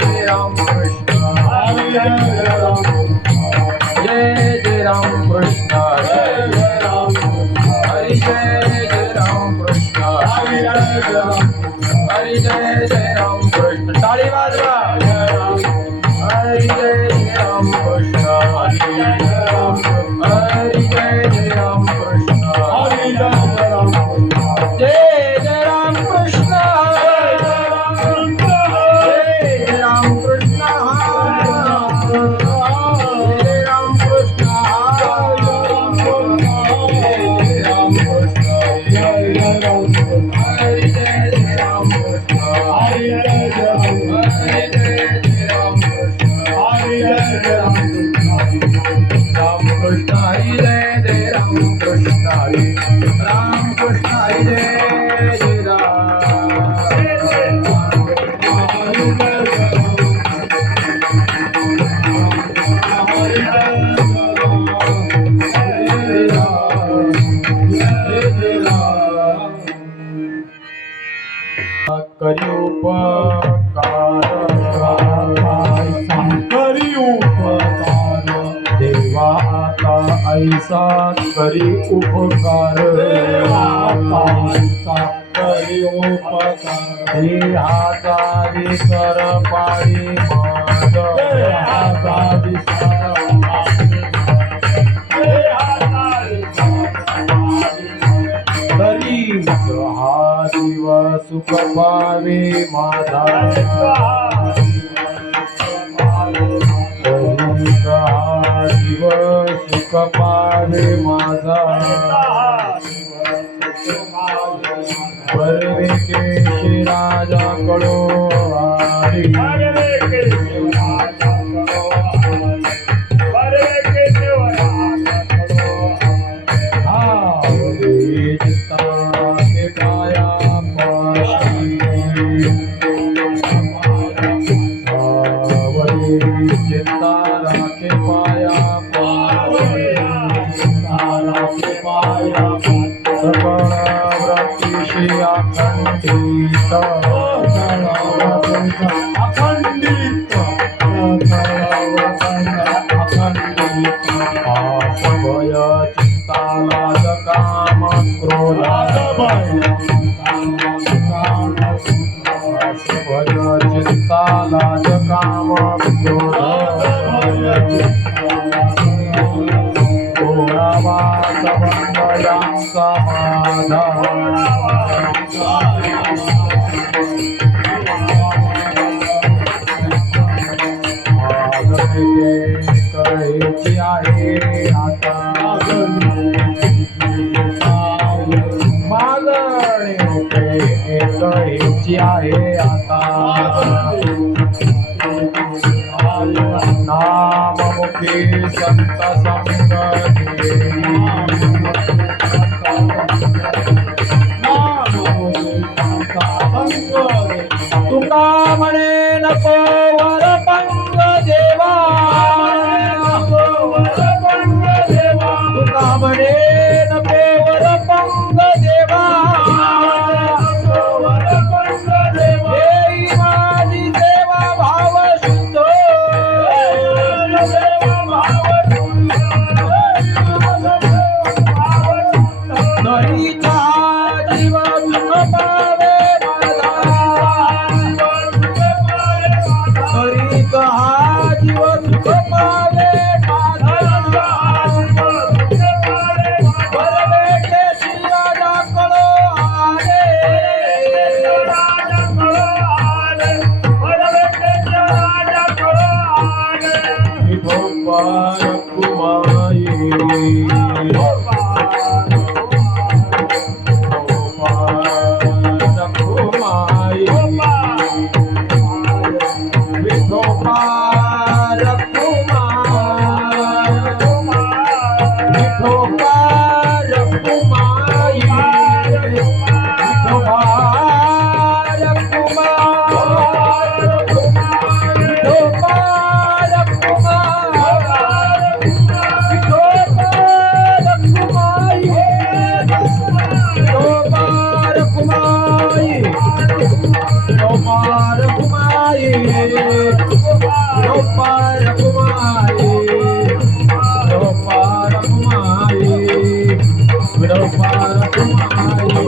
जय राम कृष्ण जय राम कृष्ण जय राम हरि जय राम कृष्ण हरि जय राम कृष्ण टाळी वाजवा हरि जय राम कृष्ण हरि जय राम कृष्ण हरि जय राम कृष्ण करी उपकार देवा आता ऐसा करी उपकार करी उपकार देहाचा विसर पाळी माझ देहाचा विसर तरी हा दिवस सुख पावे माझा दिवस सुख पावे माझा बर्वे केशी राजा कडो आहे आता नाममुखी संत संग तुका म्हणे नको वर पंग देवा तुका म्हणे नको वर पंग देवा Bye. पार कुमारी विडो पार कुमारी विडो पार कुमारी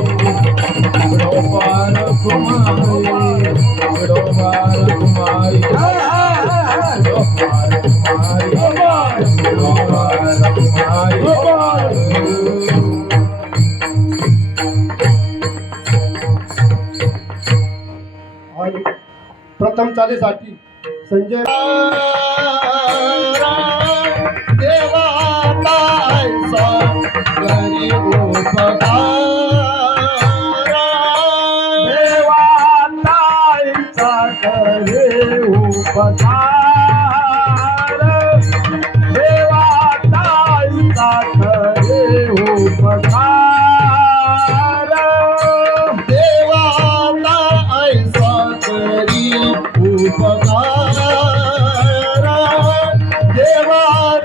विडो पार कुमारी विडो पार कुमारी विडो पार कुमारी विडो पार आणि प्रथम चालीसाठी संजय देवा ताईचा करी उपकार देवा ताईचा करे उपकार देवा ताईचा करे उपकार देवा ताईचा करी उपकार देवा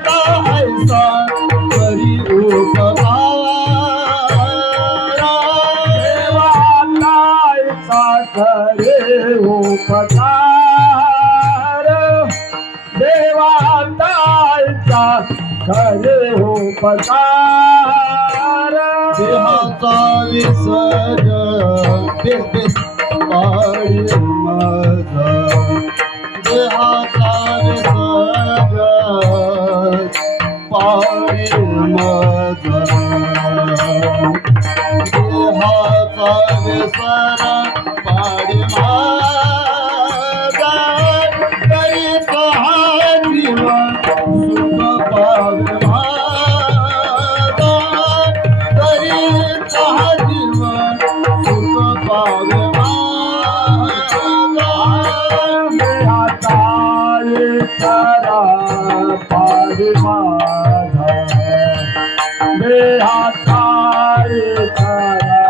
ताईचा करी उपकार देवा ताईचा करे उपकार देवा ताईचा करे उपकार देहाचा विसर बेस बेस पाळी माझा देहाचा विसर पाळी माझा देहाचा विसर पाळी माझा तरी कहा जीवन सुख पावे माझा तरी कहा जीवन सुख पावे माझा देहाताई करा पारी माझा देहाताई करा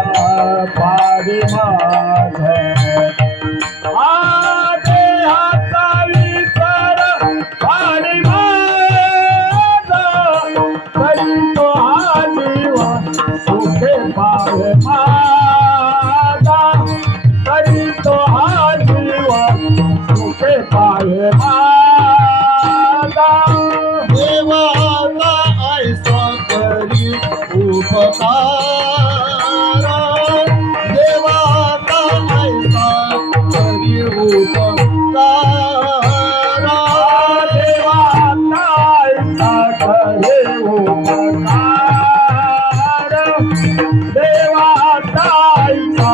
पारी माझा देहाताई करा पारी माझा तरी तो हा जीवन सुखे पावे माझा तरी तो हा जीवन सुखे पावे माझा देवाचा ऐसा करी उपकार देवाचा ऐसा करी उपकार देवा ताईचा करे उपकार देवा ताईचा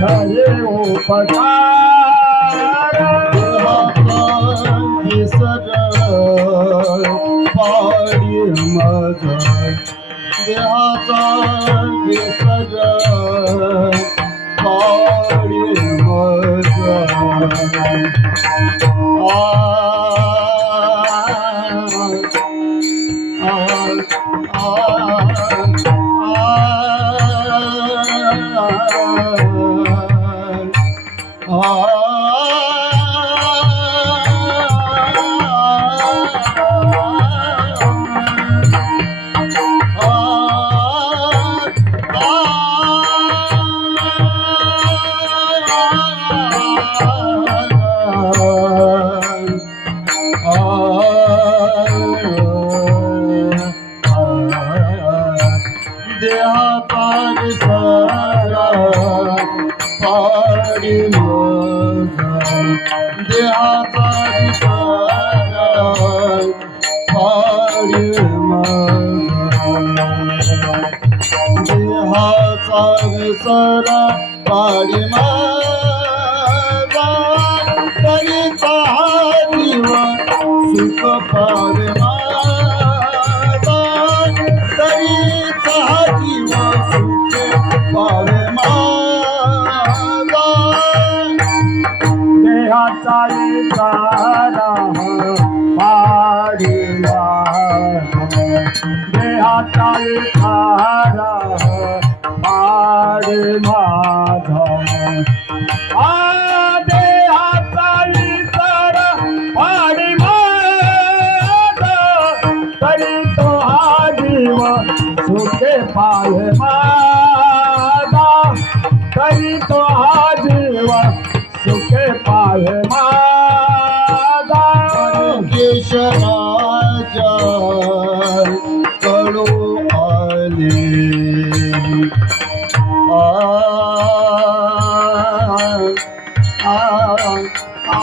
करे उपकार विसर पाडी माझा देहाचा विसर पाडी माझा देहाचा विसरा पाडी माझा देहाचा विसरा पाडी माझा देहाचा विसरा पाडी माझा तरी कहा जीवन सुख पावे माझा तरी कहा जीवन सुख पावे माझा देहाचा इकारा पाडी माझा देहाचा इकारा पाडी माझा देहाचा इकारा पाडी माझा तरी तो हा जीवन सुखे पावे माझा तरी तो हा जीवन सुखे पावे माझा वेश राजा कळू आले आ आ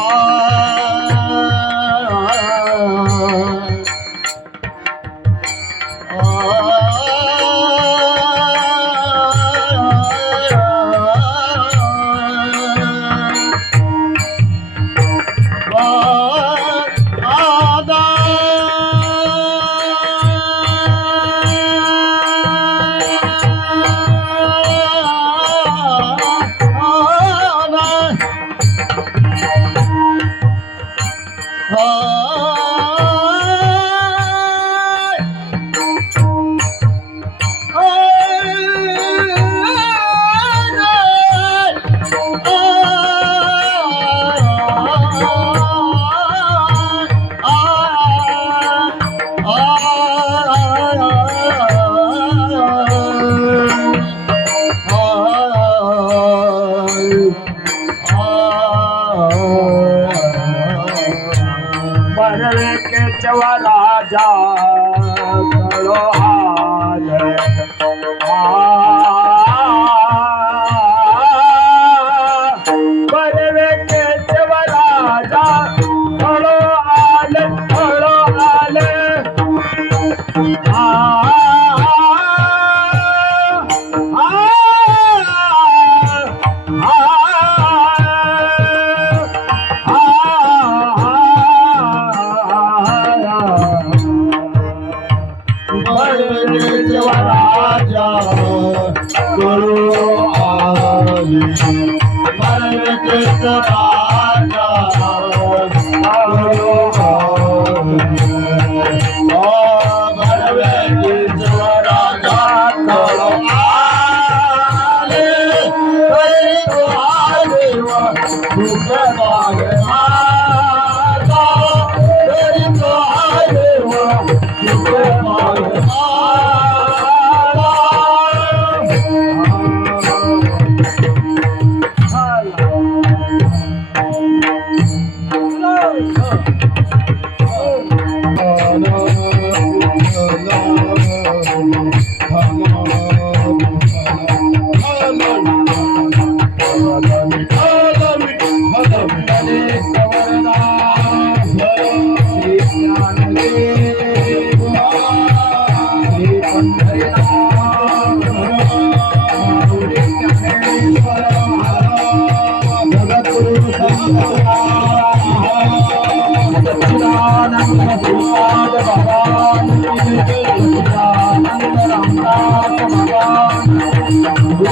बरवे के चवा राजा करो हाल बरवे के चवा राजा करो हाल राजा करो आले राजा करो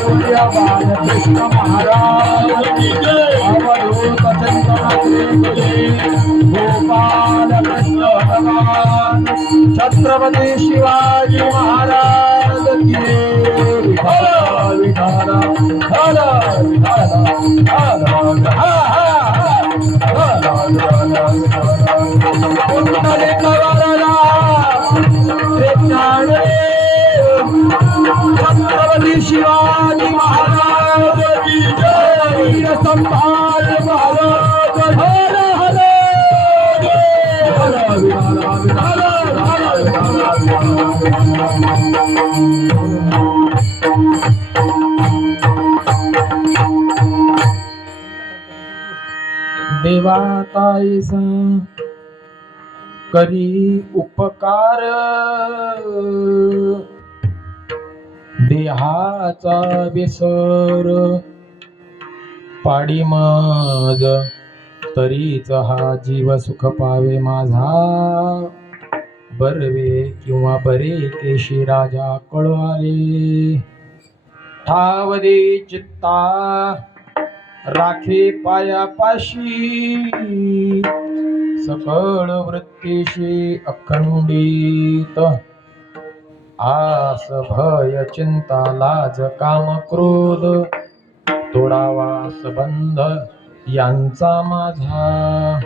कृष्ण महाराज की जय अवधूत चिंतन गोपाल कृष्ण भगवान छत्रपति शिवाजी महाराज की विठाल विठाल हर हर छत्रपति शिवाजी महाराज की जय वीर संभाल महाराज हर हर देवा ताईसा करी उपकार देहाचा विसर पाडी मज तरीच हा जीव सुख पावे माझा बरवे किंवा बरे केशी राजा कळू आले ठाव दे चित्ता राखे पायापाशी सकळ वृत्तीशी अखंडित आस भय चिंता लाज काम क्रोध तोडावा संबंध यांचा माझा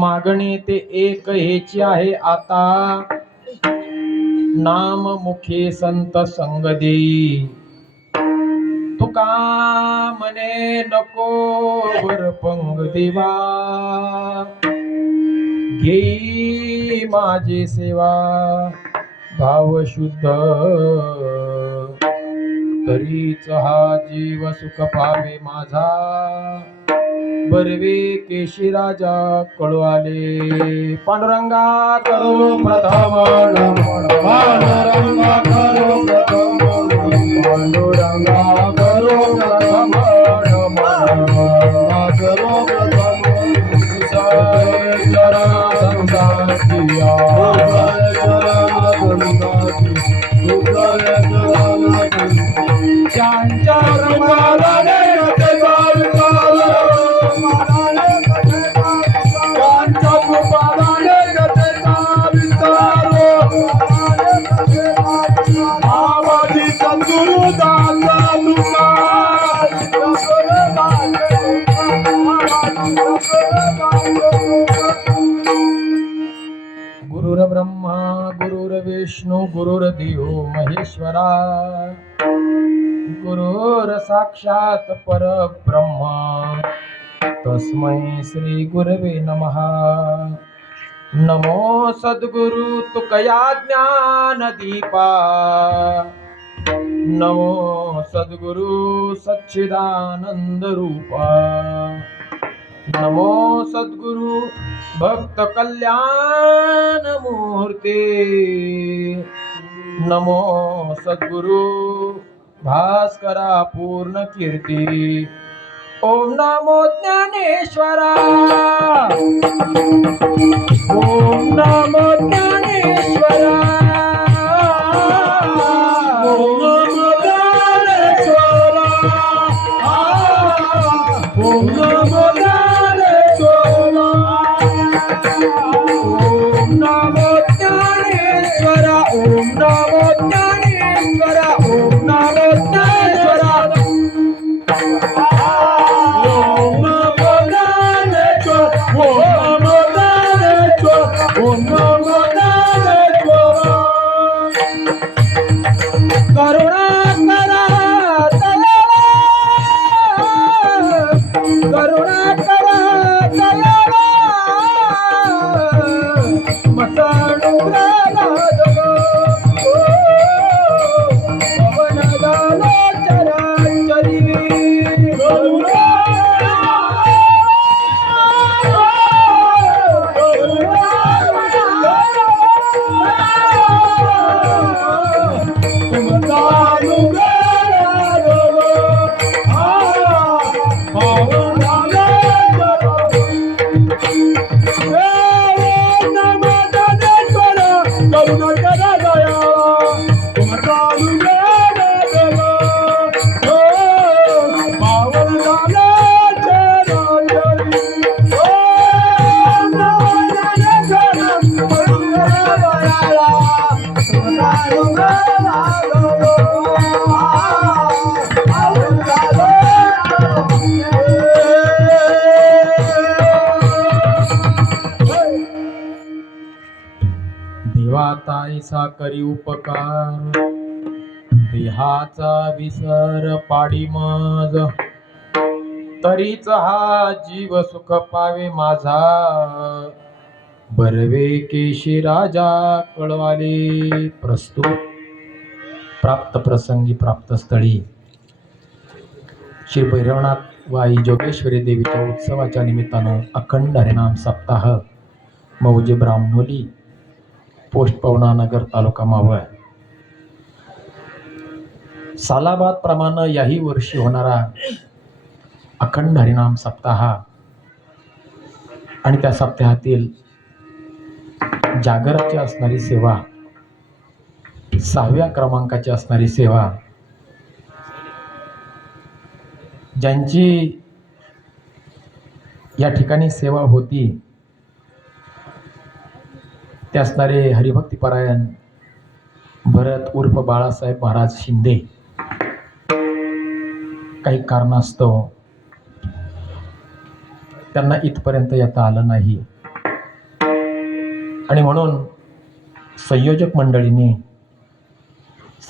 मागणी ते एक हेची आहे आता नाम मुखे संत संग देई तुका मने नको वर पंग देवा घेई माझी सेवा भाव शुद्ध तरीच हा जीव सुख पावे माझा बर्वे केशी राजा कळू आले पांडुरंगा करो प्रथम नमन पांडुरंगा करो प्रथम पांडुरंगा करो प्रथम नमन करो प्रथम चरण संतांचिया त्यांच्या रमालाने गुरुर्ब्रह्मा गुरुर्विष्णू गुरुर्देव महेश्वरा गुरुर साक्षात परब्रह्म तस्मै श्री गुरवे नमः नमो सद्गुरु तुकया ज्ञान दीपा नमो सद्गुरु सच्चिदानंद रूपा नमो सद्गुरु भक्त कल्याण मूर्ते नमो सद्गुरु भास्करा पूर्ण कीर्ती ओम नमो ज्ञानेश्वरा ओम नमो ज्ञानेश्वरा ओम नमो ज्ञानेश्वरा ओम नमो ज्ञानेश्वरा ओम नमो ज्ञानेश्वरा ओम नमो ज्ञानेश्वरा ओम नमो ज्ञानेश्वरा ओम नमो ज्ञानेश्वरा ओम नमो ज्ञानेश्वरा करुणा करा दयाळा करुणा करा दयाळा मतानुग्रहाला जगो पवनदालो चराचरी करुणा देवाताईसा करी उपकार देहाचा विसर पाडी मज तरीच हा जीव सुख पावे माझा बर्वे केशी राजा कळवाले प्रस्तुत प्राप्त प्रसंगी प्राप्त स्थळी श्री भैरवनाथ व आई जोगेश्वरी देवीच्या उत्सवाच्या निमित्तानं अखंड हरिनाम सप्ताह मौजे ब्राह्मणोली पोस्ट पवनानगर तालुका मावळ सालाबाद प्रमाणे याही वर्षी होणारा अखंड हरिनाम सप्ताह आणि त्या सप्ताहातील जागराची असणारी सेवा 6व्या क्रमांकाची असणारी सेवा ज्यांची या ठिकाणी सेवा होती ते असणारे हरिभक्तीपरायण भरत उर्फ बाळासाहेब महाराज शिंदे काही कारणास्तव त्यांना इथपर्यंत येता आलं नाही आणि म्हणून संयोजक मंडळीने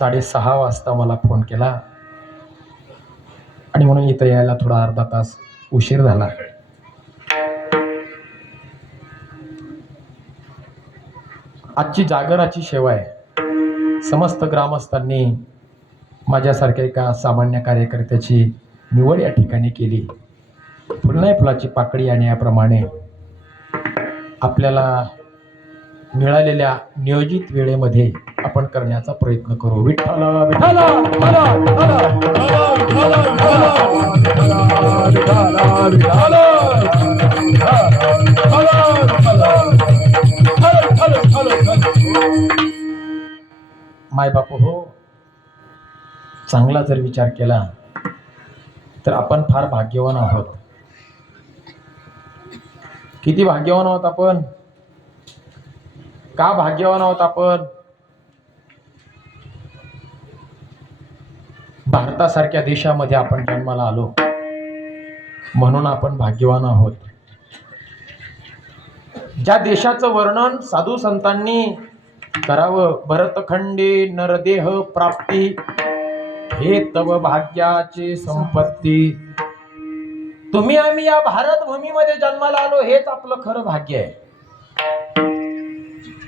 6:30 वाजता मला फोन केला आणि म्हणून इथं यायला थोडा अर्धा तास उशीर झाला. आजची जागराची सेवा आहे. समस्त ग्रामस्थांनी माझ्यासारख्या एका सामान्य कार्यकर्त्याची निवड या ठिकाणी केली. फुलनाई फुलाची पाकळी आणण्याप्रमाणे आपल्याला मिळालेल्या नियोजित वेळेमध्ये आपण करण्याचा प्रयत्न करू. विठ्ठल विठ्ठल माय बाप हो, चांगला जर विचार केला तर आपण फार भाग्यवान आहोत. किती भाग्यवान आहोत आपण. का भाग्यवान आहोत आपण. भारतासारख्या देशामध्ये आपण जन्माला आलो म्हणून आपण भाग्यवान आहोत. ज्या देशाचं वर्णन साधू संतांनी करावं, भरतखंडे नरदेह प्राप्ती हे तव भाग्याची संपत्ती. तुम्ही आम्ही या भारत भूमीमध्ये जन्माला आलो हेच आपलं खरं भाग्य आहे.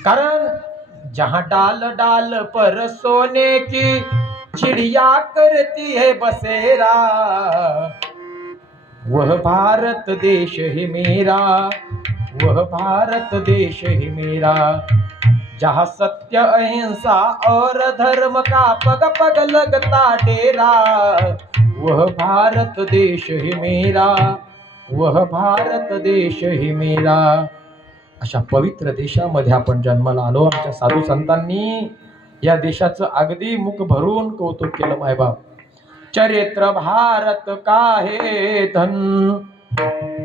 कारण जहां डाल डाल पर सोने की चिड़िया करती है बसेरा, वह भारत देश है मेरा, वह भारत देश है मेरा. जहाँ सत्य अहिंसा और धर्म का पग पग लगता डेरा, वह भारत देश है मेरा, वह भारत देश है मेरा. अशा पवित्र देशामध्ये आपण जन्माला आलो. आमच्या साधू संतांनी या देशाचं अगदी मुख भरून कौतुक केलं. मायबाप चरित्र भारत का है धन,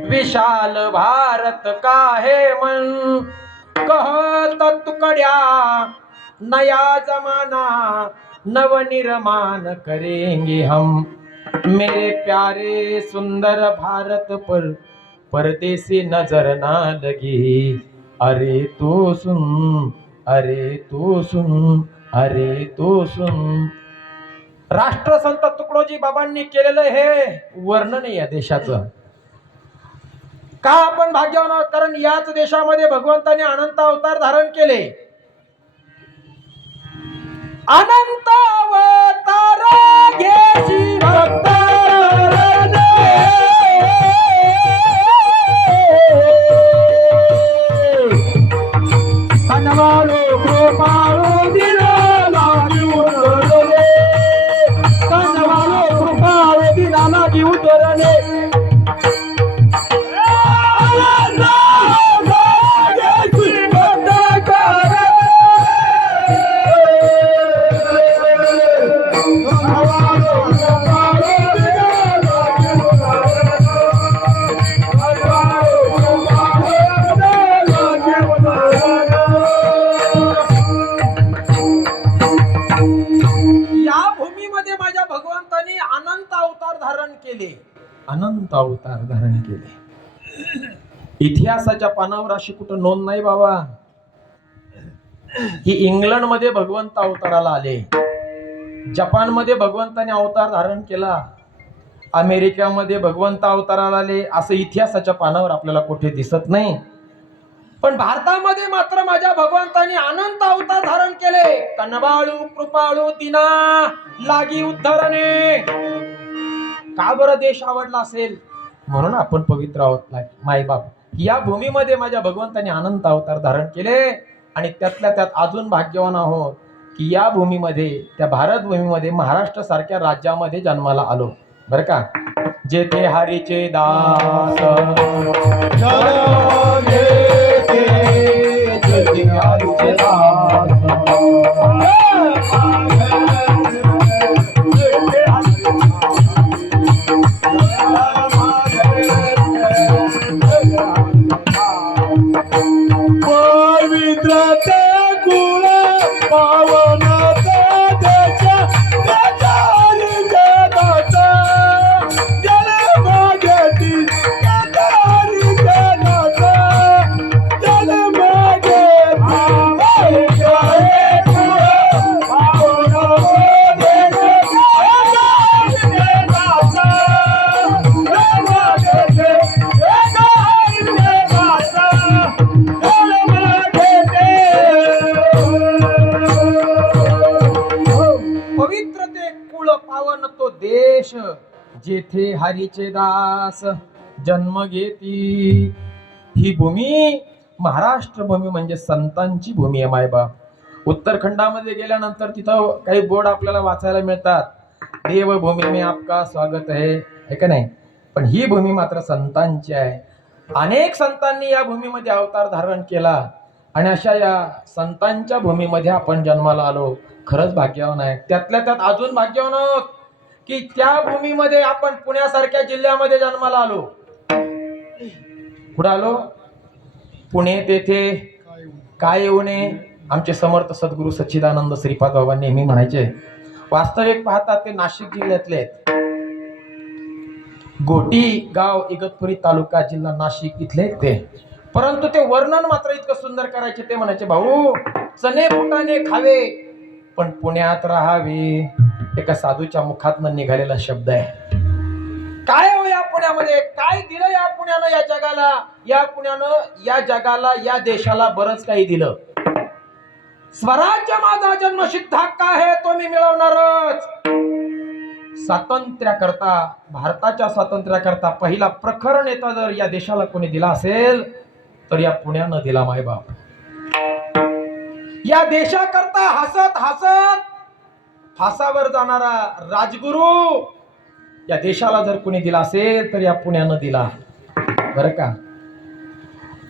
विशाल भारत का है मन. कहत तुकड्या नया जमाना नवनिर्माण करेंगे हम. मेरे प्यारे सुंदर भारत पर परदेसी नजर ना लगी. अरे तो सुन, अरे तो सुन, अरे तो सुन. राष्ट्रसंत तुकडोजी बाबांनी केलेलं हे वर्णन या देशाचं. का आपण भाग्यवान आहोत. कारण याच देशामध्ये भगवंताने अनंत अवतार धारण केले. अनंत अवतार घेशी भक्त कनवाळो कृपाळो दिनाला जीव धरणे, कनवाळो कृपाळो दिनाला जीव धरणे. अनंत अवतार धारण केले. इतिहासाच्या पानावर अशी कुठं नोंद नाही बाबा की इंग्लंड मध्ये भगवंत अवताराला आले, जपान मध्ये भगवंताने अवतार धारण केला, अमेरिकेमध्ये भगवंत अवताराला आले, असं इतिहासाच्या पानावर आपल्याला कुठे दिसत नाही. पण भारतामध्ये मात्र माझ्या भगवंताने अनंत अवतार धारण केले. कनवाळू कृपाळू दिना लागी उद्धरणे. का बरं देश आवडला असेल. म्हणून आपण पवित्र आहोत मायबाप. या भूमीमध्ये माझ्या भगवंताने अनंत अवतार धारण केले आणि त्यातल्या त्यात अजून भाग्यवान आहोत की या भूमीमध्ये, त्या भारत भूमीमध्ये महाराष्ट्र सारख्या राज्यामध्ये जन्माला आलो. बर का. जेथे हरीचे दास जेथे हरीचे दास तेथे हरीचे दास जन्म घेती. ही भूमी महाराष्ट्र भूमी म्हणजे संतांची भूमी आहे मायबाप. उत्तराखंडामध्ये गेल्यानंतर तिथं काही बोर्ड आपल्याला वाचायला मिळतात, देवभूमी में आपका स्वागत आहे का नाही. पण ही भूमी मात्र संतांची आहे. अनेक संतांनी या भूमीमध्ये अवतार धारण केला आणि अशा या संतांच्या भूमीमध्ये आपण जन्माला आलो. खरंच भाग्यवान आहे. त्यातल्या त्यात अजून भाग्यवान आहोत की त्या भूमीमध्ये आपण पुण्यासारख्या जिल्ह्यामध्ये जन्माला आलो. कुठं आलो? पुणे. तेथे काय येऊ नये. आमचे समर्थ सद्गुरू सच्चिदानंद श्रीपाद बाबा नेहमी म्हणायचे, वास्तविक पाहता ते नाशिक जिल्ह्यातले आहेत. गोटी गाव, इगतपुरी तालुका, जिल्हा नाशिक इथले ते. परंतु ते वर्णन मात्र इतकं सुंदर करायचे. ते म्हणायचे, भाऊ चणे फुटाणे खावे पण पुण्यात राहावे. एका साधूच्या मुखातनं निघालेला शब्द आहे. काय हो या पुण्यामध्ये, काय दिलं या पुण्यानं या जगाला? या पुण्यानं या जगाला, या देशाला बरंच काही दिलं. स्वराज्य माझा जन्मसिद्ध हक्क आहे, तो मी मिळवणारच. स्वातंत्र्याकरता, भारताच्या स्वातंत्र्याकरता पहिला प्रखर नेता जर या देशाला कोणी दिला असेल तर या पुण्यानं दिला मायबाप. या देशाकरता हसत हसत फासावर जाणारा राजगुरू या देशाला जर कोणी दिला असेल तर या पुण्यानं दिला. बरं का,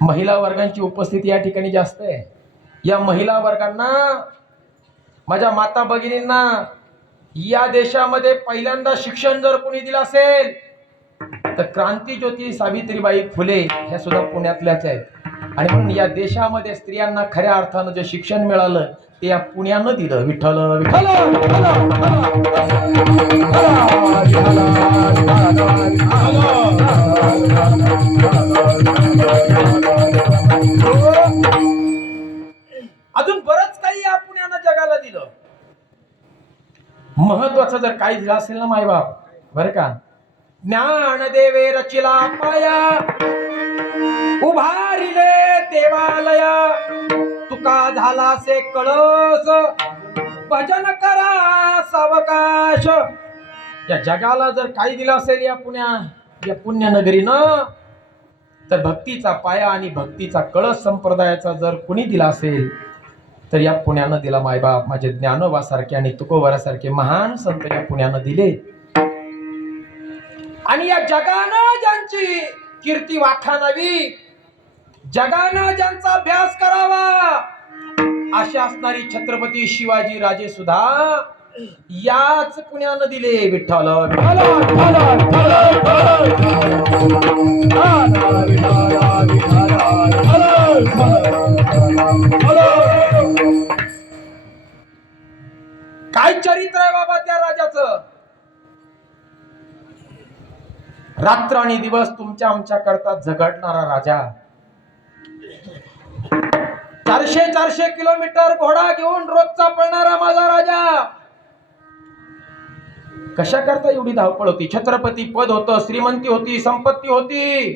महिला वर्गांची उपस्थिती या ठिकाणी जास्त आहे. या महिला वर्गांना, माझ्या माता भगिनींना, या देशामध्ये पहिल्यांदा शिक्षण जर कोणी दिलं असेल तर क्रांतीज्योती सावित्रीबाई फुले ह्या सुद्धा पुण्यातल्याच आहेत. आणि म्हणून या देशामध्ये स्त्रियांना खऱ्या अर्थानं जे शिक्षण मिळालं ते या पुण्यानं दिलं. विठ्ठल विठ्ठल अजून बरंच काही या पुण्यानं जगाला दिलं. महत्वाचं जर काही दिलं असेल ना मायबाप, बरं का, ज्ञान देवे रचिला पाया, उभारिले देवालया, तुका झाला से कळस, भजन करा सावकाश. या जगाला जर काही दिलं असेल या पुण्यनगरीनं तर भक्तीचा पाया आणि भक्तीचा कळस संप्रदायाचा जर कुणी दिला असेल तर या पुण्यानं दिला मायबाप. माझे ज्ञानोबासारखे आणि तुकोबारासारखे महान संत या पुण्यानं दिले. आणि या जगानं ज्यांची कीर्ती वाखाणावी, जगानं ज्यांचा अभ्यास करावा, अशा असणारी छत्रपती शिवाजी राजे सुद्धा याच पुण्यानं दिले. विठ्ठल काय चरित्र आहे बाबा त्या राजाचं. रात्र आणि दिवस तुमच्या आमच्या करता झगडणारा राजा, 400 किलोमीटर घोडा घेऊन रोजचा पळणारा माझा राजा. कशा करता एवढी धावपळ होती? छत्रपती पद होतं, श्रीमंती होती, संपत्ती होती,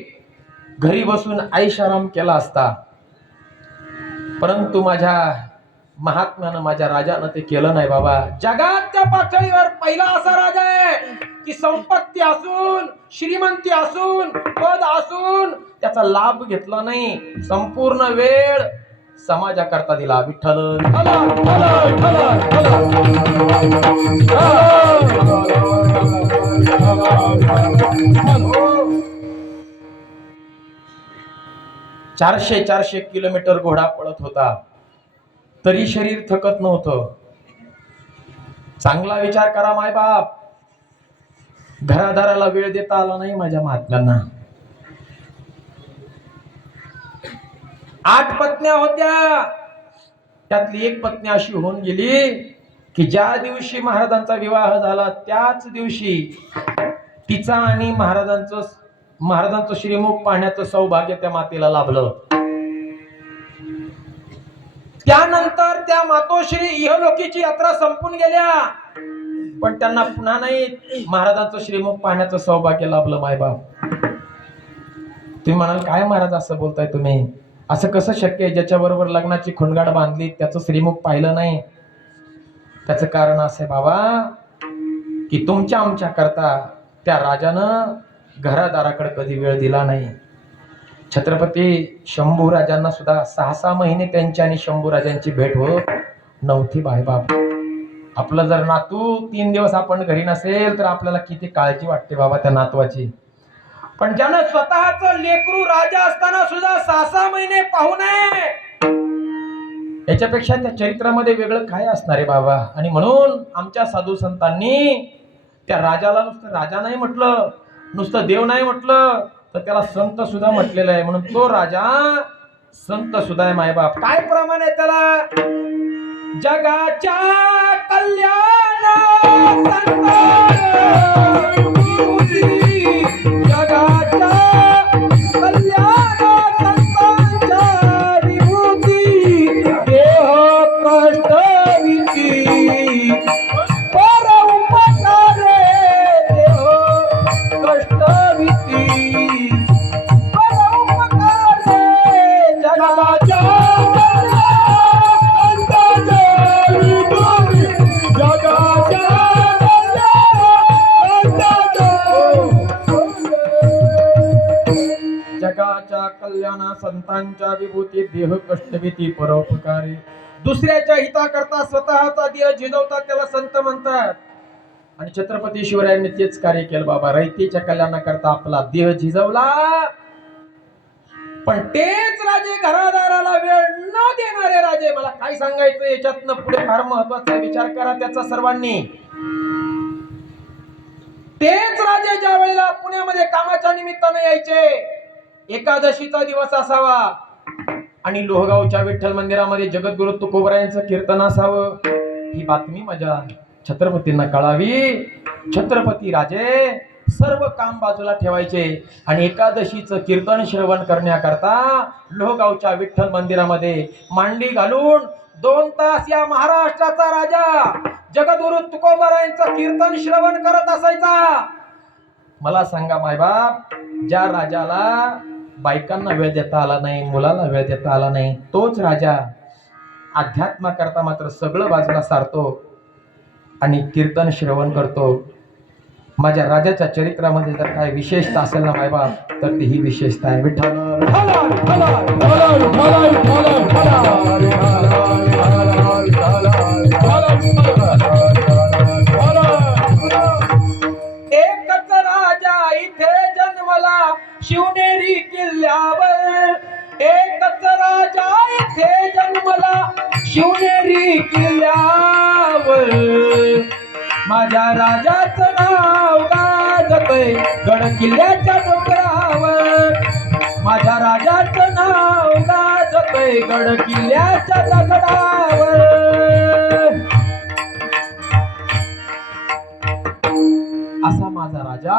घरी बसून ऐशाराम केला असता. परंतु माझ्या महात्म्यानं, माझ्या राजानं ते केलं नाही बाबा. जगाच्या पातळीवर पहिला असा राजा आहे की संपत्ती असून, श्रीमंती असून, पद असून त्याचा लाभ घेतला नाही. संपूर्ण वेळ समाजाकरता दिला. विठ्ठल चारशे किलोमीटर घोडा पळत होता तरी शरीर थकत नव्हतं. चांगला विचार करा मायबाप, घरादाराला वेळ देता आला नाही माझ्या महात्म्यांना. 8 पत्न्या होत्या, त्यातली एक पत्नी अशी होऊन गेली की ज्या दिवशी महाराजांचा विवाह झाला त्याच दिवशी तिचा आणि महाराजांचं श्रीमुख पाहण्याचं सौभाग्य त्या मातेला लाभलं. त्यानंतर त्या मातोश्री इहलोकीची यात्रा संपून गेल्या, पण त्यांना पुन्हा नाही महाराजांचं श्रीमुख पाहण्याचं सौभाग्य लाभलं. मायबाप, तुम्ही म्हणाल काय महाराज असं बोलताय तुम्ही, असं कसं शक्य आहे? ज्याच्याबरोबर लग्नाची खुणगाड बांधली त्याचं श्रीमुख पाहिलं नाही. त्याचं कारण असं आहे बाबा की तुमच्या आमच्या करता त्या राजानं घरादाराकडे कधी वेळ दिला नाही. छत्रपती शंभूराजांना सुद्धा 6-6 महिने त्यांची आणि शंभूराजांची भेट होत नव्हती. बाप आपलं जर नातू 3 दिवस आपण घरी नसेल तर आपल्याला किती काळजी वाटते बाबा त्या नातवाची. पण ज्यानं स्वतःच लेकरू राजा असताना सुद्धा 6-6 महिने पाहू नये, याच्यापेक्षा त्या चरित्रामध्ये वेगळं काय असणार आहे बाबा. आणि म्हणून आमच्या साधू संतांनी त्या राजाला नुसतं राजा नाही म्हटलं, नुसतं देव नाही म्हटलं, तर त्याला संत सुद्धा म्हटलेलं आहे. म्हणून तो राजा संत सुद्धा आहे मायबाप. काय प्रमाण आहे त्याला? जगाच्या कल्याण जगाच्या कल्याण संतांच्या विभूती देह कष्टविती पर उपकारे देह कष्टविती पर उपकारे जगाच्या जगाच्या कल्याणा संतांच्या विभूती देह कष्टविती परोपकारी. दुसऱ्याच्या हिताकरता स्वतःचा देह झिजवतात त्याला संत म्हणतात. आणि छत्रपती शिवरायांनी तेच कार्य केलं बाबा. रयतेच्या कल्याणाकरता आपला देह झिजवला. पण तेच राजे घरादाराला वेळ न देणारे राजे, मला काय सांगायचं याच्यातनं पुढे फार महत्वाचा विचार करा त्याचा सर्वांनी. तेच राजे ज्या वेळेला पुण्यामध्ये कामाच्या निमित्ताने यायचे, एकादशीचा दिवस असावा आणि लोहगावच्या विठ्ठल मंदिरामध्ये जगद्गुरु तुकोबरायांचं कीर्तन असावं, ही बातमी माझ्या छत्रपतींना कळावी. छत्रपती राजे सर्व काम बाजूला ठेवायचे आणि एकादशीचं कीर्तन श्रवण करण्याकरता लोहगावच्या विठ्ठल मंदिरामध्ये मांडी घालून 2 तास या महाराष्ट्राचा राजा जगद्गुरु तुकोबरायांचं कीर्तन श्रवण करत असायचा. मला सांगा मायबाप, ज्या राजाला बायकांना वेळ देता आला नाही, मुलाला वेळ देता आला नाही, तोच राजा अध्यात्माकरता मात्र सगळं बाजूला सारतो आणि कीर्तन श्रवण करतो. माझ्या राजाच्या चरित्रामध्ये जर काय विशेषता असेल ना मायबाप, तर ती ही विशेषता आहे. विठ्ठल एकच राजा इथे जन्मला शिवनेरी किल्ल्यावर, एकच राजा इथे जन्मला शिवनेरी किल्ल्यावर. माझ्या राजाचं नाव गाजतंय गड किल्ल्याच्या डोंगरावर, माझ्या राजाचं नाव गाजतंय गड किल्ल्याच्या दगडावर. असा माझा राजा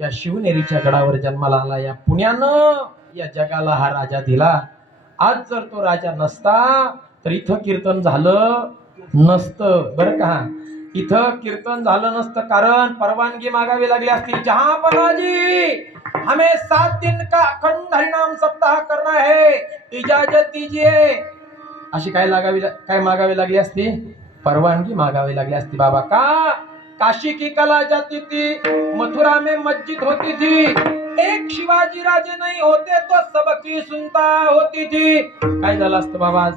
या शिवनेरीच्या गडावर जन्माला आला. या पुण्यानं या जगाला हा राजा दिला. आज जर तो राजा नसता तर इथं कीर्तन झालं नसतं बरं का. इथं कीर्तन झालं नसतं कारण परवानगी मागावी लागली असती. जहांपनाजी हमें 7 दिन का अखंड हरिनाम सप्ताह करना है, इजाजत दीजिए, अशी काय मागावी लागली असती? परवानगी मागावी लागली असती बाबा. का? काशी की कला जाती थी, मथुरा में मस्जिद होती थी, एक शिवाजी राजे नहीं होते तो सबकी सुनता होती थी. काय झालं असतं बाबा? आज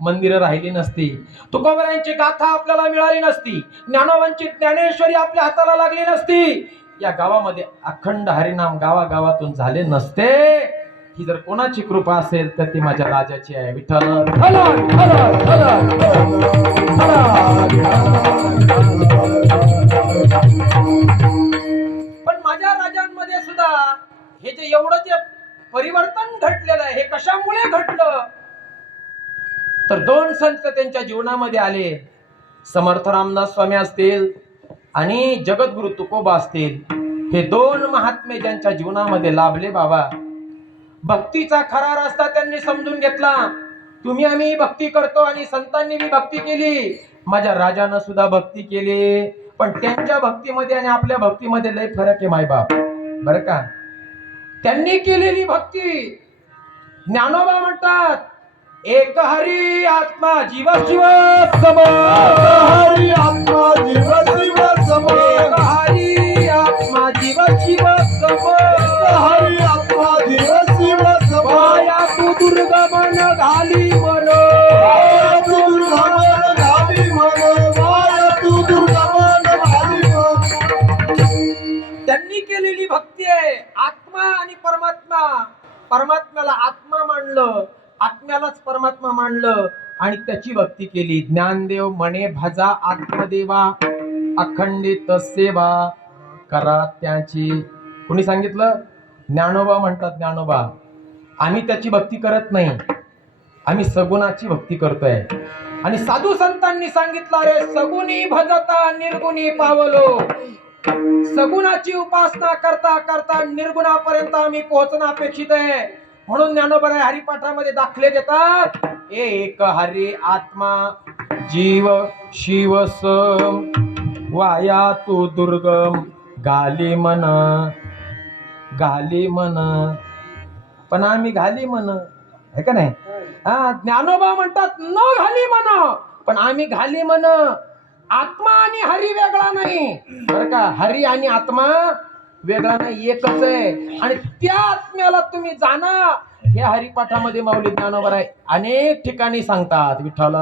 मंदिरं राहिली नसती, तुकोबरायांची गाथा आपल्याला मिळाली नसती, ज्ञानोबांची ज्ञानेश्वरी आपल्या हाताला लागली नसती, या गावामध्ये अखंड हरिनाम गावागावातून झाले नसते. ही जर कोणाची कृपा असेल तर ती माझ्या राजाची आहे. विठ्ठल पण माझ्या राजांमध्ये सुद्धा हे जे एवढं जे परिवर्तन घडलेलं आहे, हे कशामुळे घडलं? तर 2 संत त्यांच्या जीवनामध्ये आले. समर्थ रामदास स्वामी असतील आणि जगद्गुरु तुकोबा असतील. हे 2 महात्मे ज्यांच्या जीवनामध्ये लाभले बाबा. भक्तीचा खरा रस्ता त्यांनी समजून घेतला. तुम्ही आम्ही भक्ती करतो आणि संतांनी मी भक्ती केली, माझ्या राजानं सुद्धा भक्ती केली. पण त्यांच्या भक्तीमध्ये आणि आपल्या भक्तीमध्ये लय फरक आहे मायबाप बरं का. त्यांनी केलेली भक्ती, ज्ञानोबा म्हणतात, एक हरी आत्मा जीव शिव सम, हरी आत्मा जीव शिव सम, हरी आत्मा आत्मा आणि परमात्मा, परमात्म्याला आत्मा मानलं, आत्म्यालाच परमात्मा मानलं आणि त्याची भक्ती केली. ज्ञानदेव म्हणे भजा आत्मदेवा अखंडित सेवा करा त्याची. कोणी सांगितलं? ज्ञानोबा म्हणतात. ज्ञानोबा, आम्ही त्याची भक्ती करत नाही, आम्ही सगुणाची भक्ती करतोय. आणि साधू संतांनी सांगितलं, रे सगुणी भजता निर्गुणी पावलो. सगुणाची उपासना करता करता निर्गुणापर्यंत आम्ही पोहोचणं अपेक्षित आहे. म्हणून ज्ञानोबा हरिपाठामध्ये दाखले देतात, एक हरी आत्मा जीव शिव सम वाया तू दुर्गम गाली मन, गाली मन. पण आम्ही घाली मन, है का नाही? ज्ञानोबा म्हणतात न घाली मन, पण आम्ही घाली मन. आत्मा आणि हरी वेगळा नाही बरं का, हरी आणि आत्मा वेगळा नाही, एकच आहे. आणि त्या आत्म्याला तुम्ही जाणा, या हरिपाठामध्ये माऊली ज्ञानोबा अनेक ठिकाणी सांगतात. विठ्ठल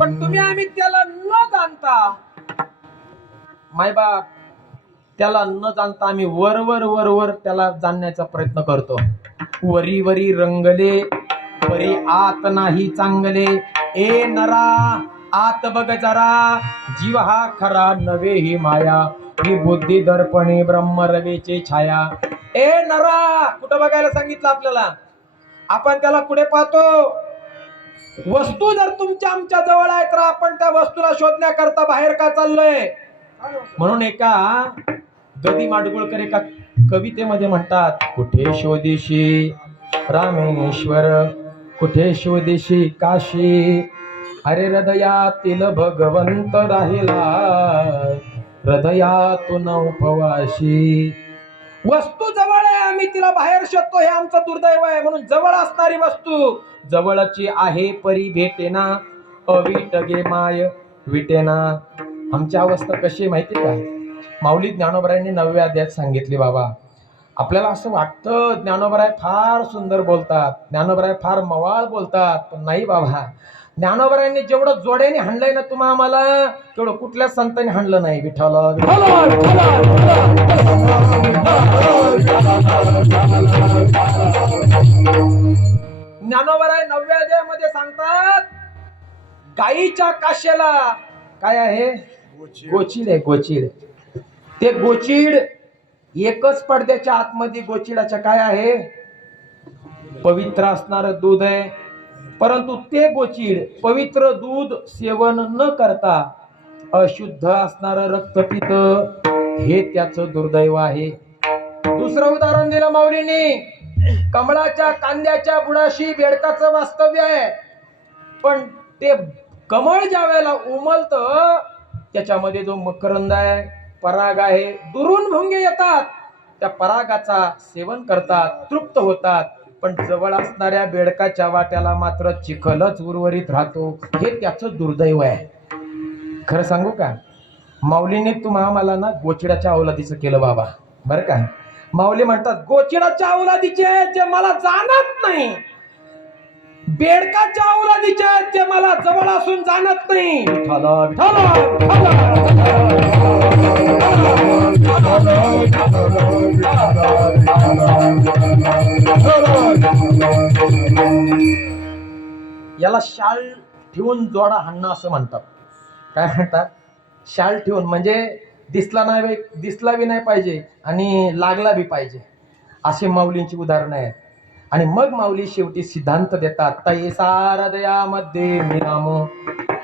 पण तुम्ही आम्ही त्याला न जाणता, मायबाप त्याला न जाणता आम्ही वरवर वरवर त्याला जाणण्याचा प्रयत्न करतो. वरी वरी रंगले परी आत नाही चांगले. ए नरा आत बघ जरा, जीव हा खरा नवे ही माया. ही बुद्धी दर्पणी ब्रह्म रवेचे छाया. ए नरा, कुठं बघायला सांगितलं आपल्याला? आपण त्याला कुठे पाहतो? वस्तू जर तुमच्या आमच्या जवळ आहे तर आपण त्या वस्तूला शोधण्याकरता बाहेर का चाललोय? म्हणून एका गदी माडगुळकर एका कवितेमध्ये म्हणतात, कुठे शोधीशी रामेश्वर, कुठे शोधीशी काशी. अरे हृदयातील भगवंत राहिला, हृदयातून उपवाशी. वस्तू जवळ आहे, आम्ही तिला बाहेर शोधतो, हे आमचं दुर्दैव आहे. म्हणून जवळ असणारी वस्तू जवळची आहे परी भेटेना, अवीट गे माय विटेना. आमची अवस्था कशी माहिती का? माऊली ज्ञानोबरायांनी 9व्या अध्यायात सांगितली. बाबा, आपल्याला असं वाटतं ज्ञानोबराय फार सुंदर बोलतात, ज्ञानोबराय फार मवाळ बोलतात, पण नाही बाबा. ज्ञानोबरायांनी जेवढं जोड्याने हाणलंय ना तुम्हा आम्हाला, तेवढं कुठल्याच संतांनी हाणलं नाही. विठ्ठल ज्ञानोबराय 9व्या अध्यायामध्ये सांगतात, गाईच्या काशेला काय आहे? गोचिड आहे, गोचिड. ते गोचिड एकच पडद्याच्या आतमध्ये गोचिडाच्या काय आहे? पवित्र असणारं दूध आहे. परंतु ते गोचिड पवित्र दूध सेवन न करता अशुद्ध असणारं रक्त पित, हे त्याचं दुर्दैव आहे. दुसरं उदाहरण दिलं माऊलींनी, कमळाच्या कांद्याच्या बुडाशी बेडकाचं वास्तव्य आहे. पण ते कमळ ज्या वेळेला उमलतं, त्याच्यामध्ये जो मकरंद आहे, पराग आहे, दुरून भुंगे येतात, त्या परागाचा सेवन करतात, तृप्त होतात. पण जवळ असणाऱ्या बेडकाच्या वाट्याला मात्र चिखलच उर्वरित राहतो, हे त्याचं दुर्दैव आहे. खरं सांगू का, माऊलीने तुम्हा मला ना गोचिडाच्या अवलादीचं केलं बाबा, बरं का. माऊली म्हणतात, गोचिडाच्या अवलादीचे जे मला जाणत नाही, बेडकाच्या अवलादीचे जे मला जवळ असून जाणत नाही. याला शाल ठेवून जोडा हाणणं असं म्हणतात. काय म्हणतात? शाल ठेवून, म्हणजे दिसला बी नाही पाहिजे आणि लागला बी पाहिजे, असे माऊलींची उदाहरणं आहेत. आणि मग माऊली शेवटी सिद्धांत देतात, तै सारदयामध्ये मिरामो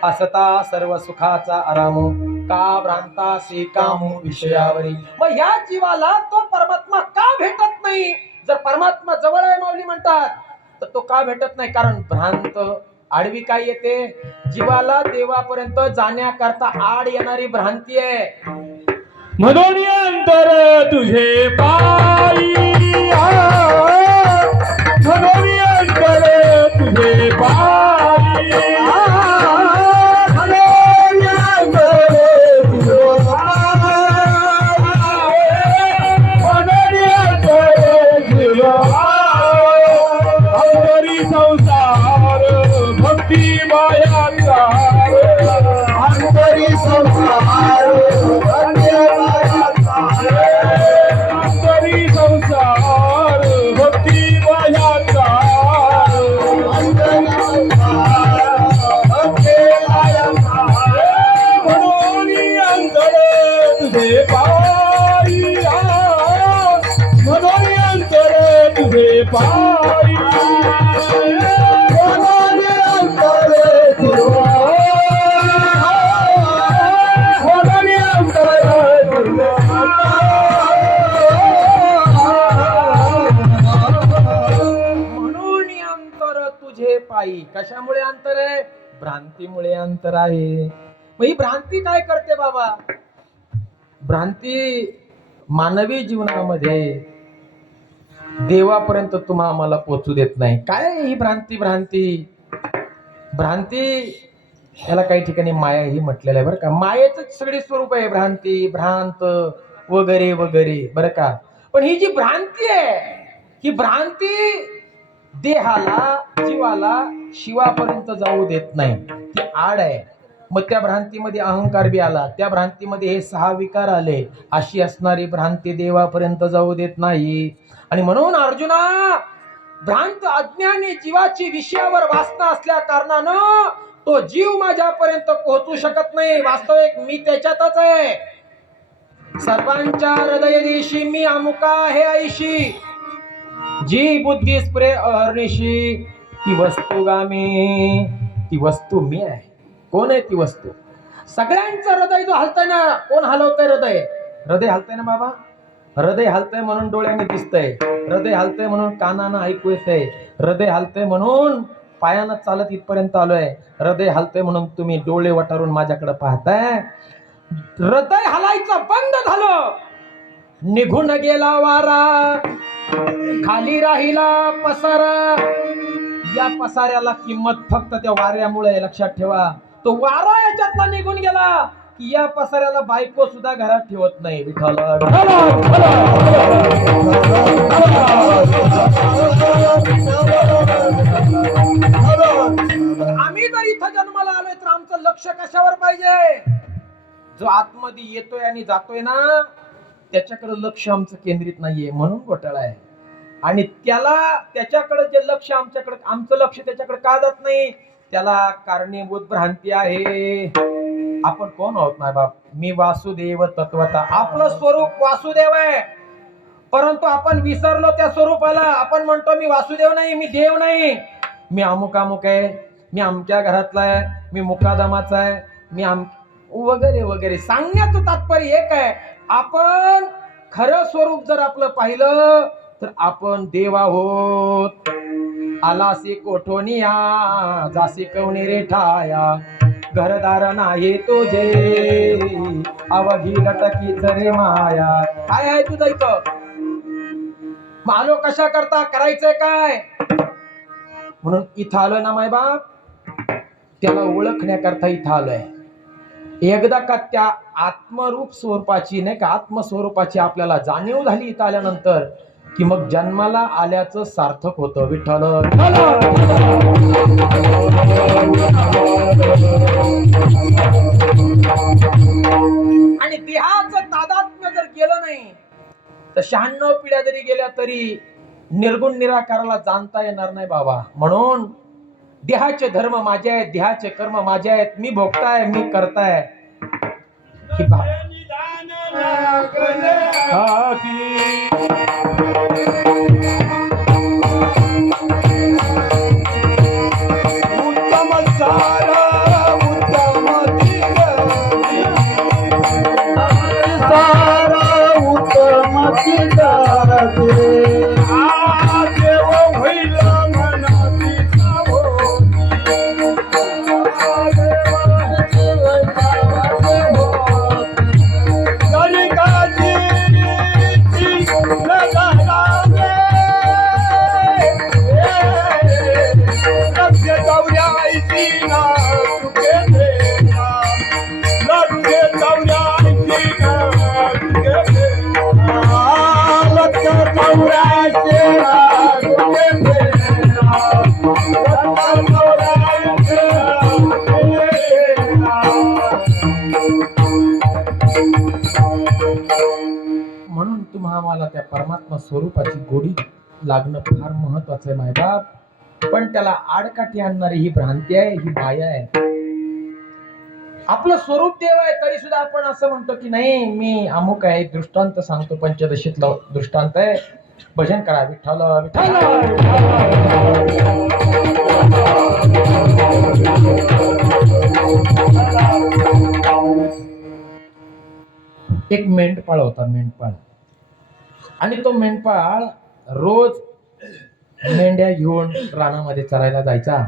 असता सर्व सुखाचा आरामो, का भ्रांतासी कामो विषयावरी. मग ह्या जीवाला तो परमात्मा का भेटत नाही? जर परमात्मा जवळ आहे माऊली म्हणतात, तर तो का भेटत नाही? कारण भ्रांत, आडवी काय येते? जीवाला देवापर्यंत जाण्याकरता आड येणारी भ्रांती आहे. म्हणून अंतर तुझे पायी, म्हणून अंतर तुझे पायी, म्हणून अंतर तुझे पायी, म्हणून अंतर तुझे पायी. अंतरी संसार भक्ती माय तुझे पायी मनोनी अंतर तुझे पायी मनोनी अंतर मनोनी अंतर म्हणून अंतर तुझे पायी. कशामुळे अंतर आहे? भ्रांतीमुळे अंतर आहे. मग ही भ्रांती काय करते बाबा? भ्रांती मानवी जीवनामध्ये देवापर्यंत तुम्हा आम्हाला पोहोचू देत नाही. काय ही भ्रांती? भ्रांती ह्याला काही ठिकाणी माया ही म्हटलेलं आहे बरं का. मायेच सगळे स्वरूप आहे भ्रांती, भ्रांत वगैरे वगैरे बरं का. पण ही जी भ्रांती आहे, ही भ्रांती देहाला, जीवाला शिवापर्यंत जाऊ देत नाही. ती आड आहे. मग त्या भ्रांतीमध्ये अहंकार बी आला, त्या भ्रांतीमध्ये हे 6 विकार आले. अशी असणारी भ्रांती देवापर्यंत जाऊ देत नाही. आणि म्हणून अर्जुना, भ्रांत अज्ञानी जीवाची विषयावर वासना असल्या कारणानं तो जीव माझ्यापर्यंत पोहोचू शकत नाही. वास्तविक मी त्याच्यातच आहे. सर्वांच्या हृदय देशी मी अमुका हे ऐशी, जी बुद्धी स्प्रे अहर्निशी, ती वस्तुगामी. ती वस्तू मी आहे. कोण आहे ती वस्तू? सगळ्यांचं हृदय जो हलतंय ना, कोण हलवतंय हृदय? हृदय हलतंय ना बाबा. हृदय हलतंय म्हणून डोळ्याने दिसतंय, हृदय हलतंय म्हणून कानानं ऐकू येतंय, हृदय हलतंय म्हणून पायानं चालत इथपर्यंत आलोय, हृदय हलतंय म्हणून तुम्ही डोळे वटारून माझ्याकडे पाहताय. हृदय हलायचं बंद झालं, निघून गेला वारा, खाली राहिला पसारा. या पसाऱ्याला किंमत फक्त त्या वाऱ्यामुळे. लक्षात ठेवा, तो वारा याच्यातला निघून गेला की या पसाऱ्याला बायको सुद्धा घरात ठेवत नाही. विठ्ठल आम्ही जर इथं जन्माला आलोय तर आमचं लक्ष कशावर पाहिजे? जो आतमध्ये येतोय आणि जातोय ना, त्याच्याकडे लक्ष आमचं केंद्रित नाहीये. म्हणून घोटाळा आहे. आणि त्याच्याकडे जे लक्ष आमचं लक्ष त्याच्याकडे का जात नाही? त्याला कारणीभूत भ्रांती आहे. आपण कोण आहोत ना बाप? मी वासुदेव तत्वता. आपलं स्वरूप वासुदेव आहे, परंतु आपण विसरलो त्या स्वरूपाला. आपण म्हणतो मी वासुदेव नाही, मी देव नाही, मी अमुक अमुक आहे, मी अमक्या घरातला आहे, मी मुकादमाचा आहे, मी वगैरे वगैरे. सांगण्याचं तात्पर्य एक आहे, आपण खरं स्वरूप जर आपलं पाहिलं तर आपण देव आहोत. आलासी कोठोनिया जासी कवणी रेठाया, घरदार नाही तुझे अवघी लटकी रे माया. काय आहे तुझं इथं? आलो कशा करता? करायचंय काय? म्हणून इथं आलोय ना माय बाप, त्याला ओळखण्याकरता इथं आलोय. एकदा का त्या आत्मरूप स्वरूपाची नाही का, आत्मस्वरूपाची आपल्याला जाणीव झाली इथं आल्यानंतर, की मग जन्माला आल्याचं सार्थक होतं. विठ्ठल आणि देहाचं तादात्म्य जर गेलं नाही तर 96 पिढ्या जरी गेल्या तरी निर्गुण निराकाराला जाणता येणार नाही बाबा. म्हणून देहाचे धर्म माझे आहेत, देहाचे कर्म माझे आहेत, मी भोगताय, मी करताय. म्हणून तुम्हाला त्या परमात्मा स्वरूपाची गोडी लागणं फार महत्वाचं आहे मायबाप. पण त्याला आडकाठी आणणारी ही भ्रांती आहे, ही माया आहे. आपलं स्वरूप देव आहे तरी सुद्धा आपण असं म्हणतो की नाही मी अमुक आहे. दृष्टांत सांगतो, पंचदशीतलं दृष्टांत आहे. भजन करा, विठ्ठल विठ्ठल एक मेंढपाळ होता, मेंढपाळ. आणि तो मेंढपाळ रोज मेंढ्या घेऊन रानामध्ये चरायला जायचा.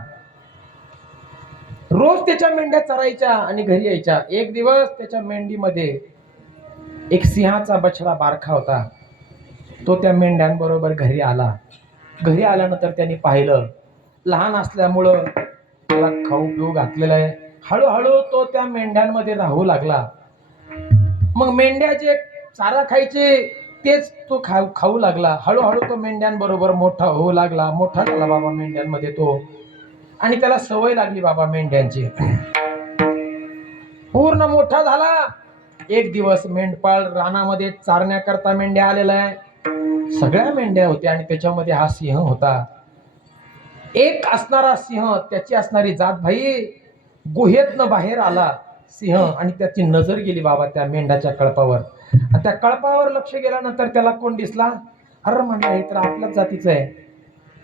रोज त्याच्या मेंढ्या चरायच्या आणि घरी यायच्या. एक दिवस त्याच्या मेंढीमध्ये एक सिंहाचा बछडा बारखा होता. तो त्या मेंढ्यांबरोबर घरी आला. घरी आल्यानंतर त्यांनी पाहिलं, लहान असल्यामुळं त्याला खाऊ पिऊ घातलेलं आहे. हळूहळू तो त्या मेंढ्यांमध्ये राहू लागला. मग मेंढ्या जे चारा खायचे तेच तो खाऊ लागला. हळूहळू तो मेंढ्यांबरोबर मोठा होऊ लागला. मोठा झाला बाबा मेंढ्यांमध्ये तो. आणि त्याला सवय लागली बाबा मेंढ्यांची. पूर्ण मोठा झाला. एक दिवस मेंढपाळ रानामध्ये चारण्याकरता मेंढ्या आलेला आहे. सगळ्या मेंढ्या होत्या आणि त्याच्यामध्ये हा सिंह होता. एक असणारा सिंह, त्याची असणारी जात भाई, गुहेतनं बाहेर आला सिंह. आणि त्याची नजर गेली बाबा त्या मेंढ्याच्या कळपावर. आणि त्या कळपावर लक्ष गेल्यानंतर त्याला कोण दिसला? अरे म्हणलं हे तर आपल्याच जातीचं आहे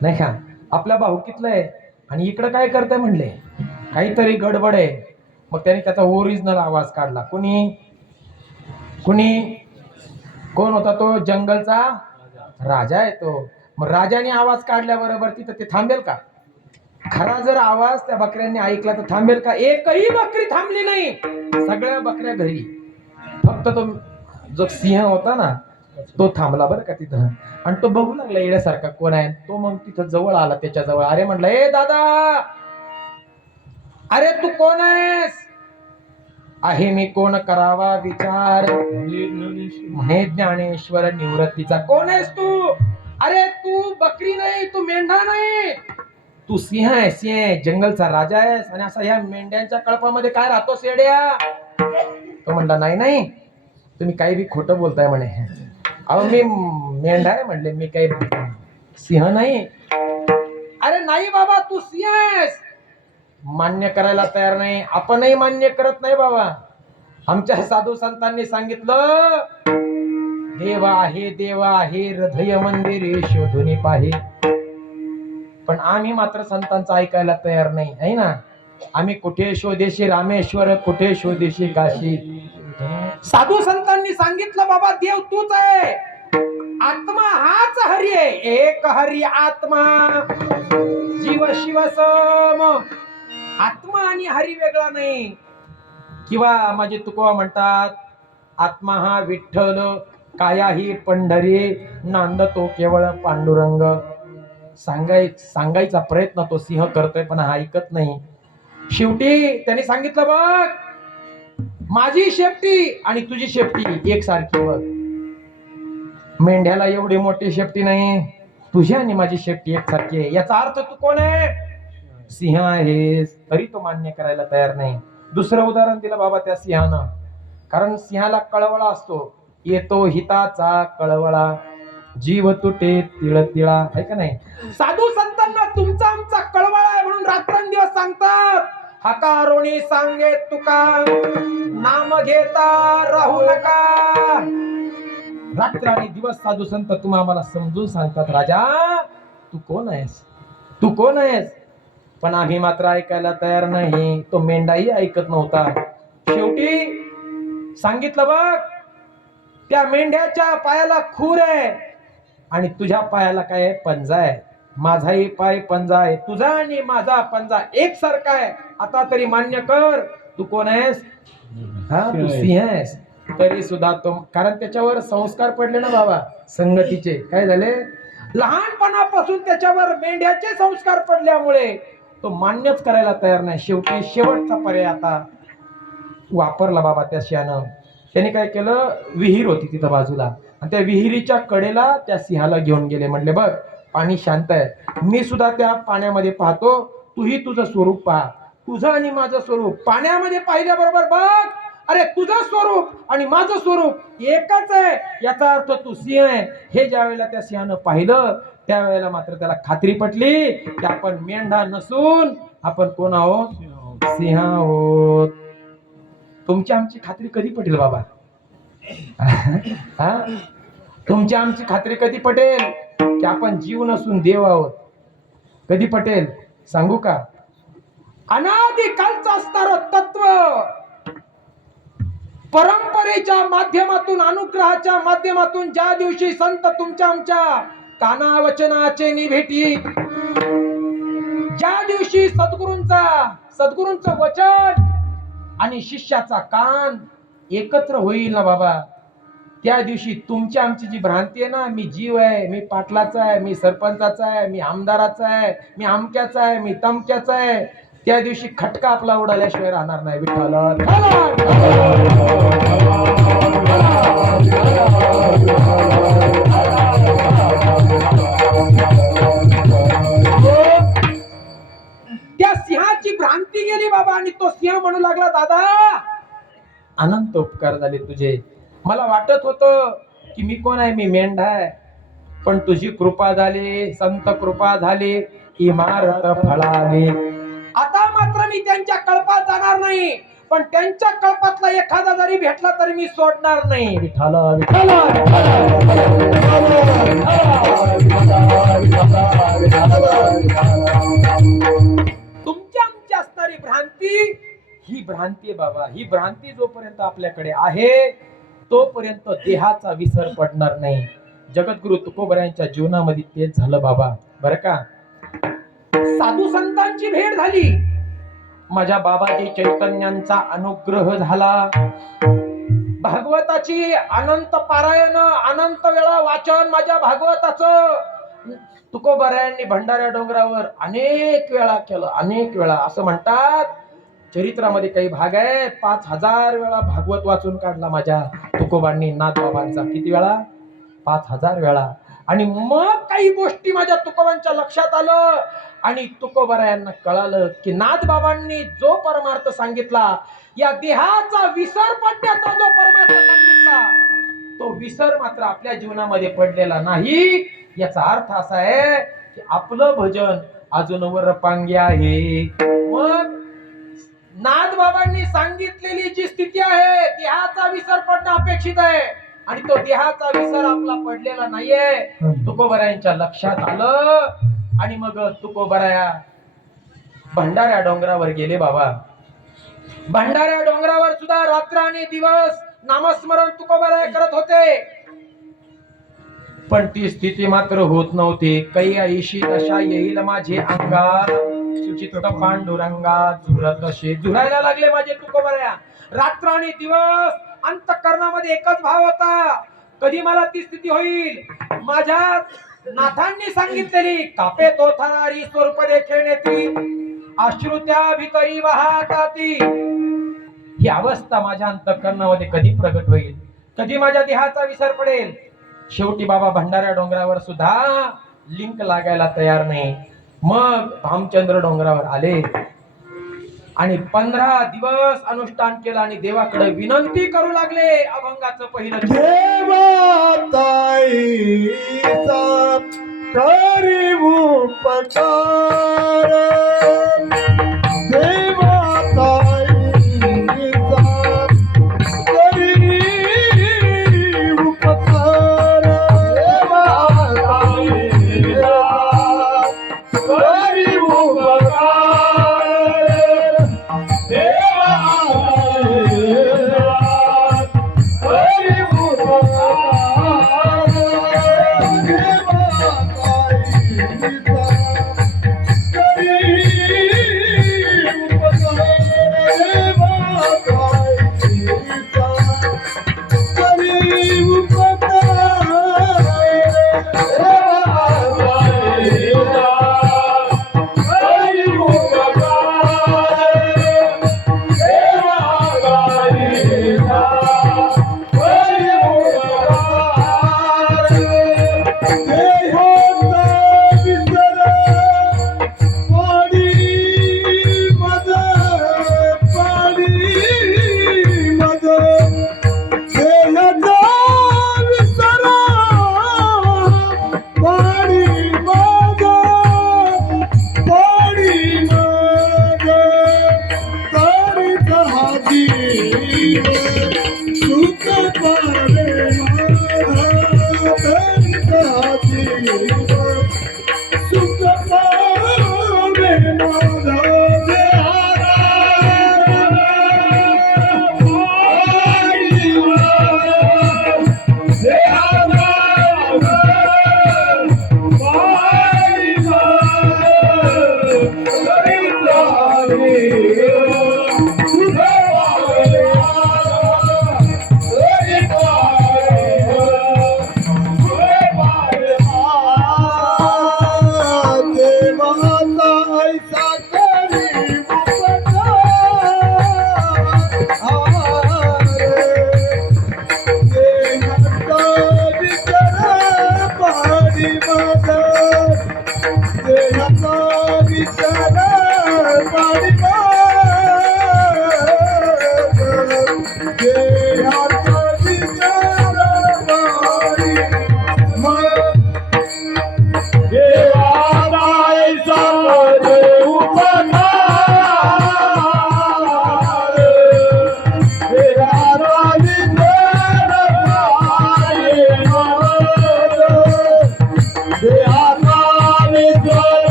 नाही का, आपल्या भाऊकीतलं आहे. आणि इकडं काय करतंय म्हणले, काहीतरी गडबड आहे. मग त्याने त्याचा ओरिजिनल आवाज काढला. कोण होता तो? जंगलचा राजा आहे तो. मग राजाने आवाज काढल्याबरोबर तिथं ते थांबेल का? खरा जर आवाज त्या बकऱ्यांनी ऐकला तर थांबेल का? एकही बकरी थांबली नाही. सगळ्या बकऱ्या घरी. फक्त तो जो सिंह होता ना तो थांबला बरं का तिथं. आणि तो बघू लागला येण्यासारखा कोण आहे. तो मग तिथं जवळ आला त्याच्या जवळ. अरे म्हणला, ए दादा, अरे तू कोण आहेस? आहे मी कोण करावा विचार, म्हणे ज्ञानेश्वर निवृत्तीचा. कोण आहेस तू? अरे तू बकरी नाही, तू मेंढा नाही, तू सिंह आहे. सिंह जंगलचा राजा आहेस आणि असा ह्या मेंढ्यांच्या कळपामध्ये काय राहतो सेड्या? तो म्हणला, नाही तुम्ही काही बी खोटं बोलताय म्हणे. अहो मी मेंढा आहे म्हणले, मी काही सिंह नाही. अरे नाही बाबा, तू सिंह आहेस. मान्य करायला तयार नाही. आपणही मान्य करत नाही बाबा. आमच्या साधू संतांनी सांगितलं, देव आहे हृदय मंदिरे शोधून पाहे. पण आम्ही मात्र संतांचं ऐकायला तयार नाही आहे ना. आम्ही कुठे शोधेशी रामेश्वर, कुठे शोधेशी काशी. साधू संतांनी सांगितलं बाबा देव तूच आहे, आत्मा हाच हरी आहे. एक हरी आत्मा, जीव शिव सम. आत्मा आणि हरी वेगळा नाही. किंवा माझे तुकोबा म्हणतात, आत्मा हा विठ्ठल, काया ही पंढरी, नांदतो केवळ पांडुरंग. सांगायचा प्रयत्न तो सिंह करतोय पण हा ऐकत नाही. शेवटी त्यांनी सांगितलं, बघ माझी शेपटी आणि तुझी शेपटी एकसारखी बघ. मेंढ्याला एवढी मोठी शेपटी नाही, तुझी आणि माझी शेपटी एकसारखी आहे. याचा अर्थ तू कोण आहे? सिंह आहेस. तरी तो मान्य करायला तयार नाही. दुसरं उदाहरण दिलं बाबा त्या सिंहानं. कारण सिंहाला कळवळा असतो. येतो हिताचा कळवळा, जीव तुटे तिळ तिळा, आहे का नाही? साधू संतांना तुमचा आमचा कळवळा आहे म्हणून रात्रंदिवस सांगतात. हकारोणी सांगे तुका, नाम घेता राहू नका. रात्र आणि दिवस साधू संत तुम्हा आम्हाला समजून सांगतात, राजा तू कोण आहेस, तू कोण आहेस. पण आम्ही मात्र ऐकायला तयार नाही. तो मेंढाही ऐकत नव्हता. शेवटी सांगितलं, बघ त्या मेंढ्याच्या पायाला खूर आहे आणि तुझ्या पायाला काय आहे? पंजा आहे. माझाही पाय पंजा आहे, तुझा आणि माझा पंजा एकसारखा आहे. आता तरी मान्य कर, तू कोण आहेस? हा, तू सिंह आहेस. तरी सुद्धा तो, कारण त्याच्यावर संस्कार पडले ना बाबा संगतीचे. काय झाले? लहानपणापासून त्याच्यावर मेंढ्याचे संस्कार पडल्यामुळे तो मान्यच करायला तयार नाही. शेवटी शेवटचा पर्याय आता वापरला बाबा त्या सिंहानं. त्याने काय केलं, विहीर होती तिथं बाजूला आणि त्या विहिरीच्या कडेला त्या सिंहाला घेऊन गेले. म्हटले, बघ पाणी शांत आहे, मी सुद्धा त्या पाण्यामध्ये पाहतो, तूही तुझं स्वरूप पहा. तुझं आणि माझं स्वरूप पाण्यामध्ये पाहिल्याबरोबर बघ, अरे तुझं स्वरूप आणि माझं स्वरूप एकच आहे. याचा अर्थ तू सिंह आहे. हे ज्या वेळेला त्या सिंहानं पाहिलं त्यावेळेला मात्र त्याला खात्री पटली की आपण मेंढा नसून आपण कोण आहोत? सिंह आहोत. तुमची आमची खात्री कधी पटेल बाबा? हा? तुमची आमची खात्री कधी पटेल की आपण जीव नसून देव आहोत? कधी पटेल सांगू का? अनादिकालचं असणारं तत्व परंपरेच्या माध्यमातून, अनुग्रहाच्या माध्यमातून ज्या दिवशी संत तुमच्या आमच्या कानावचनाचे निभेटी, ज्या दिवशी सद्गुरूंचं वचन आणि शिष्याचा कान एकत्र होईल ना बाबा, त्या दिवशी तुमची आमची जी भ्रांती आहे ना, मी जीव आहे, मी पाटलाचा आहे, मी सरपंचाचा आहे, मी आमदाराचा आहे, मी आमक्याचा आहे, मी तमक्याचा आहे, त्या दिवशी खटका आपला उडाल्याशिवाय राहणार नाही. विठ्ठल त्या सिंहाची भ्रांती गेली बाबा, आणि तो सिंह म्हणू लागला, दादा अनंत उपकार झाले तुझे. मला वाटत होतं की मी कोण आहे, मी मेंढा आहे, पण तुझी कृपा झाली, संत कृपा झाली, इमारत फळाली. आता मात्र मी त्यांच्या कळपात जाणार नाही, पण त्यांच्या कळपातला एखादा जरी भेटला तरी मी सोडणार नाही. विठ्ठल विठ्ठल तुमच्या आमची असणारी भ्रांती ही भ्रांती बाबा, ही भ्रांती जोपर्यंत आपल्याकडे आहे तोपर्यंत देहाचा विसर पडणार नाही. जगद्गुरु तुकोबरायांच्या जीवनामध्ये तेच झालं बाबा. बरं का, साधू संतांची भेट झाली, माझ्या बाबाजी चैतन्यांचा अनुग्रह झाला, भागवताची अनंत पारायण, अनंत वेळा वाचन माझ्या भागवताचं तुकोबरायांनी भंडाऱ्या डोंगरावर अनेक वेळा केलं, अनेक वेळा. असं म्हणतात चरित्रामध्ये काही भाग आहे, 5000 वेळा भागवत वाचून काढला माझ्या तुकोबांनी नाथबाबांचा. किती वेळा? 5000 वेळा. आणि मग काही गोष्टी माझ्या तुकोबांच्या लक्षात आलं, आणि तुकोबरायांना कळालं की नाथबाबांनी जो परमार्थ सांगितला, या देहाचा विसर पडण्याचा जो परमार्थ सांगितला, तो विसर मात्र आपल्या जीवनामध्ये पडलेला नाही. याचा अर्थ असा आहे की आपलं भजन अजून वरपांगी आहे. मग नाथबाबांनी सांगितलेली जी स्थिती आहे, देहाचा विसर पडणं अपेक्षित आहे, आणि तो देहाचा विसर आपला पडलेला नाहीये. तुकोबरायांच्या लक्षात आलं, आणि मग तुकोबराया भंडाऱ्या डोंगरावर गेले बाबा. भंडाऱ्या डोंगरावर सुद्धा रात्र आणि दिवस नामस्मरण तुकोबराया करत होते, पण ती स्थिती मात्र होत नव्हती. कैयशी दशा येईल माझे अंगा, सुचित पांडुरंगा झुरतसे. झुरायला लागले माझे तुकोबराया. रात्र आणि दिवस अंतःकरणामध्ये एकच भाव होता, कधी मला ती स्थिती होईल. माझ्या नाथांनी सांगितलेली कापे तो थरारी स्वरूप देखेनेती, अश्रुत्या भितरी वाहताती, ही अवस्था माझ्या अंतःकरणामध्ये कधी प्रगट होईल, कधी माझ्या देहाचा विसर पडेल. शेवटी बाबा भंडाऱ्या डोंगरावर सुद्धा लिंक लागायला तयार नाही. मग भामचंद्र डोंगरावर आले आणि 15 दिवस अनुष्ठान केलं, आणि देवाकडे विनंती करू लागले. अभंगाचं पहिलं देवाताईचा करी उपकार, देवाताईचा करी उपकार, देवाताईचा करी उपकार,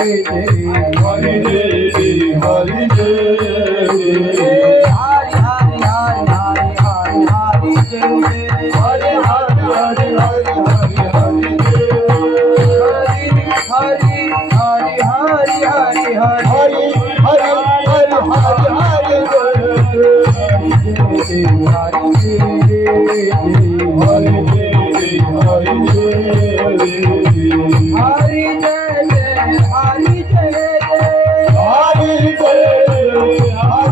हरी जय हरी जय हरी हरी हरी हरी हरी हरी जय हरी हरी हरी हरी हरी हरी हरी हरी हरी हरी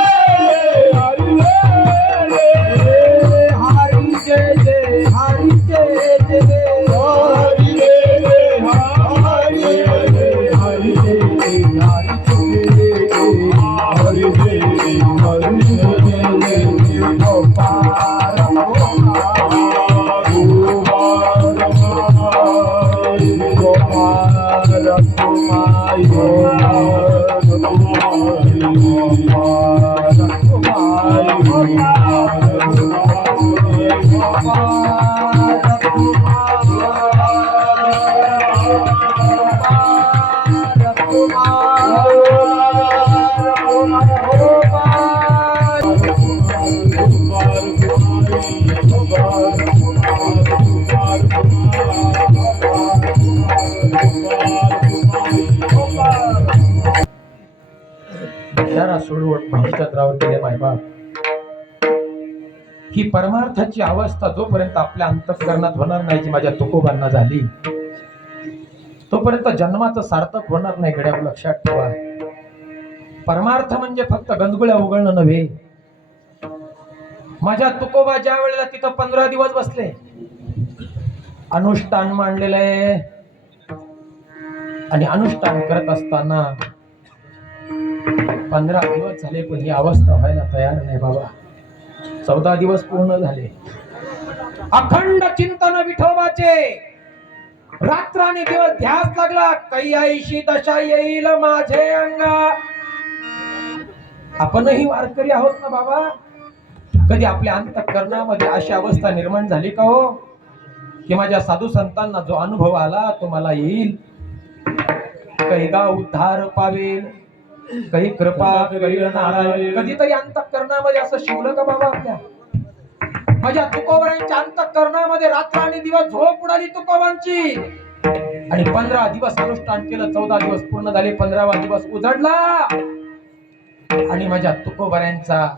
हरी हरी हरी हरी हरी हरी सोडवत भाऊचंद्रावर गेले मायबाप। ही परमार्थाची अवस्था जोपर्यंत आपल्या अंतःकरणात होणार नाही, जी माझ्या तुकोबांना झाली, तोपर्यंत जन्माचं सार्थक होणार नाही। गड्या लक्षात ठेवा, परमार्थ म्हणजे फक्त गंधगुळ्या उगळणं नव्हे। माझ्या तुकोबा ज्या वेळेला तिथं 15 दिवस बसले, अनुष्ठान मांडलेलं आहे, आणि अनुष्ठान करत असताना 15 दिवस झाले, पण ही अवस्था व्हायला तयार नाही बाबा। 14 दिवस पूर्ण झाले, अखंड चिंतन विठोबाचे, रात्र आणि दिवस ध्यास लागला, कैयाईशी दशा येईल माझे अंगा। आपणही वारकरी आहोत ना बाबा, कधी आपल्या अंतःकरणामध्ये अशी अवस्था निर्माण झाली का हो, की माझ्या साधू संतांना जो अनुभव आला तो मला येईल, काही गा उद्धार पावेल, काही कृपा करील नारायण। कधीतरी अंतःकरणामध्ये असं शिवलं का बाबा आपल्या? माझ्या तुकोबांच्या अंतःकरणामध्ये रात्र आणि दिवस झोप उडाली तुकोबांची, आणि 15 दिवस अनुष्ठान केलं, 14 दिवस पूर्ण झाले, 15वा दिवस उजडला, आणि माझ्या तुकोबांचा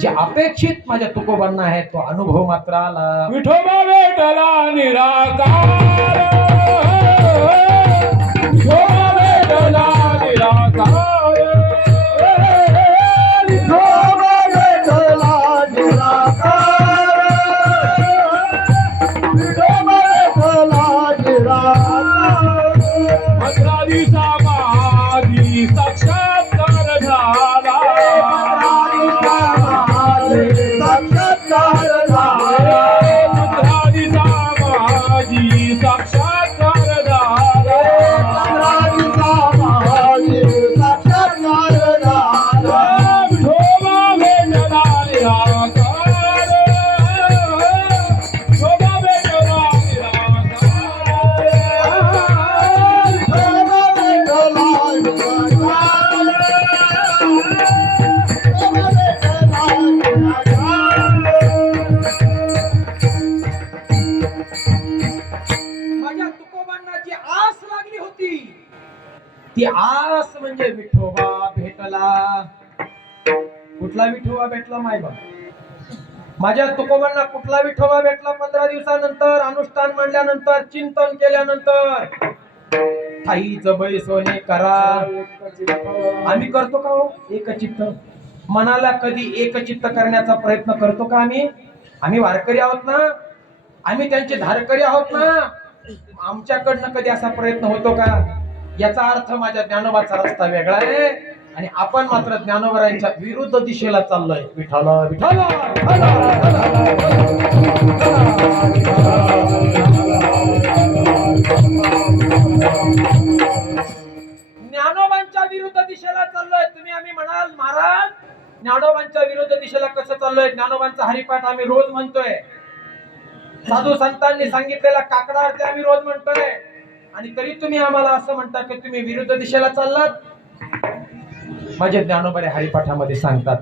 जे अपेक्षित माझ्या तुकोबांना आहे तो अनुभव मात्र आला। विठोबा भेटला निराकार, विठोबा भेटला निराकार, विठोबा भेटला निराकार, विठोबा भेटला निराकार, 15 दिवसामाधी साक्षात्कार झाला, साक्षात्कार झाला, 15 दिवसामाधी साक्षात्कार झाला, साक्षात्कार झाला, विठोबा भेटला निराकार, विठोबा भेटला माझ्या तुकोबांना जी आस लागली होती, ती आस म्हणजे विठोबा भेटला। कुठला विठोबा भेटला मायबा? माझ्या तुकोबांना कुठला विठोबा भेटला? 15 दिवसानंतर, अनुष्ठान मांडल्यानंतर, चिंतन केल्यानंतर, थाईचं बैसोने करा। आम्ही करतो का हो एकचित्त? मनाला कधी एकचित्त करण्याचा प्रयत्न करतो का आम्ही? आम्ही वारकरी आहोत ना, आम्ही त्यांचे धारकरी आहोत ना, आमच्याकडनं कधी असा प्रयत्न होतो का? याचा अर्थ माझ्या ज्ञानोबाचा रस्ता वेगळा आहे, आणि आपण मात्र ज्ञानोबरांच्या विरुद्ध दिशेला चाललोय। विठ्ठला विठ्ठला ज्ञानोबांच्या विरुद्ध दिशेला चाललोय। तुम्ही आम्ही म्हणाल महाराज ज्ञानोबांच्या विरुद्ध दिशेला कसं चाललोय? ज्ञानोबांचा हरिपाठ आम्ही रोज म्हणतोय, साधू संतांनी सांगितलेला काकडा आरती आम्ही रोज म्हणतोय आणि तरी तुम्ही आम्हाला असं म्हणता की तुम्ही विरुद्ध दिशेला चाललात. माझे ज्ञानोबा हरिपाठामध्ये सांगतात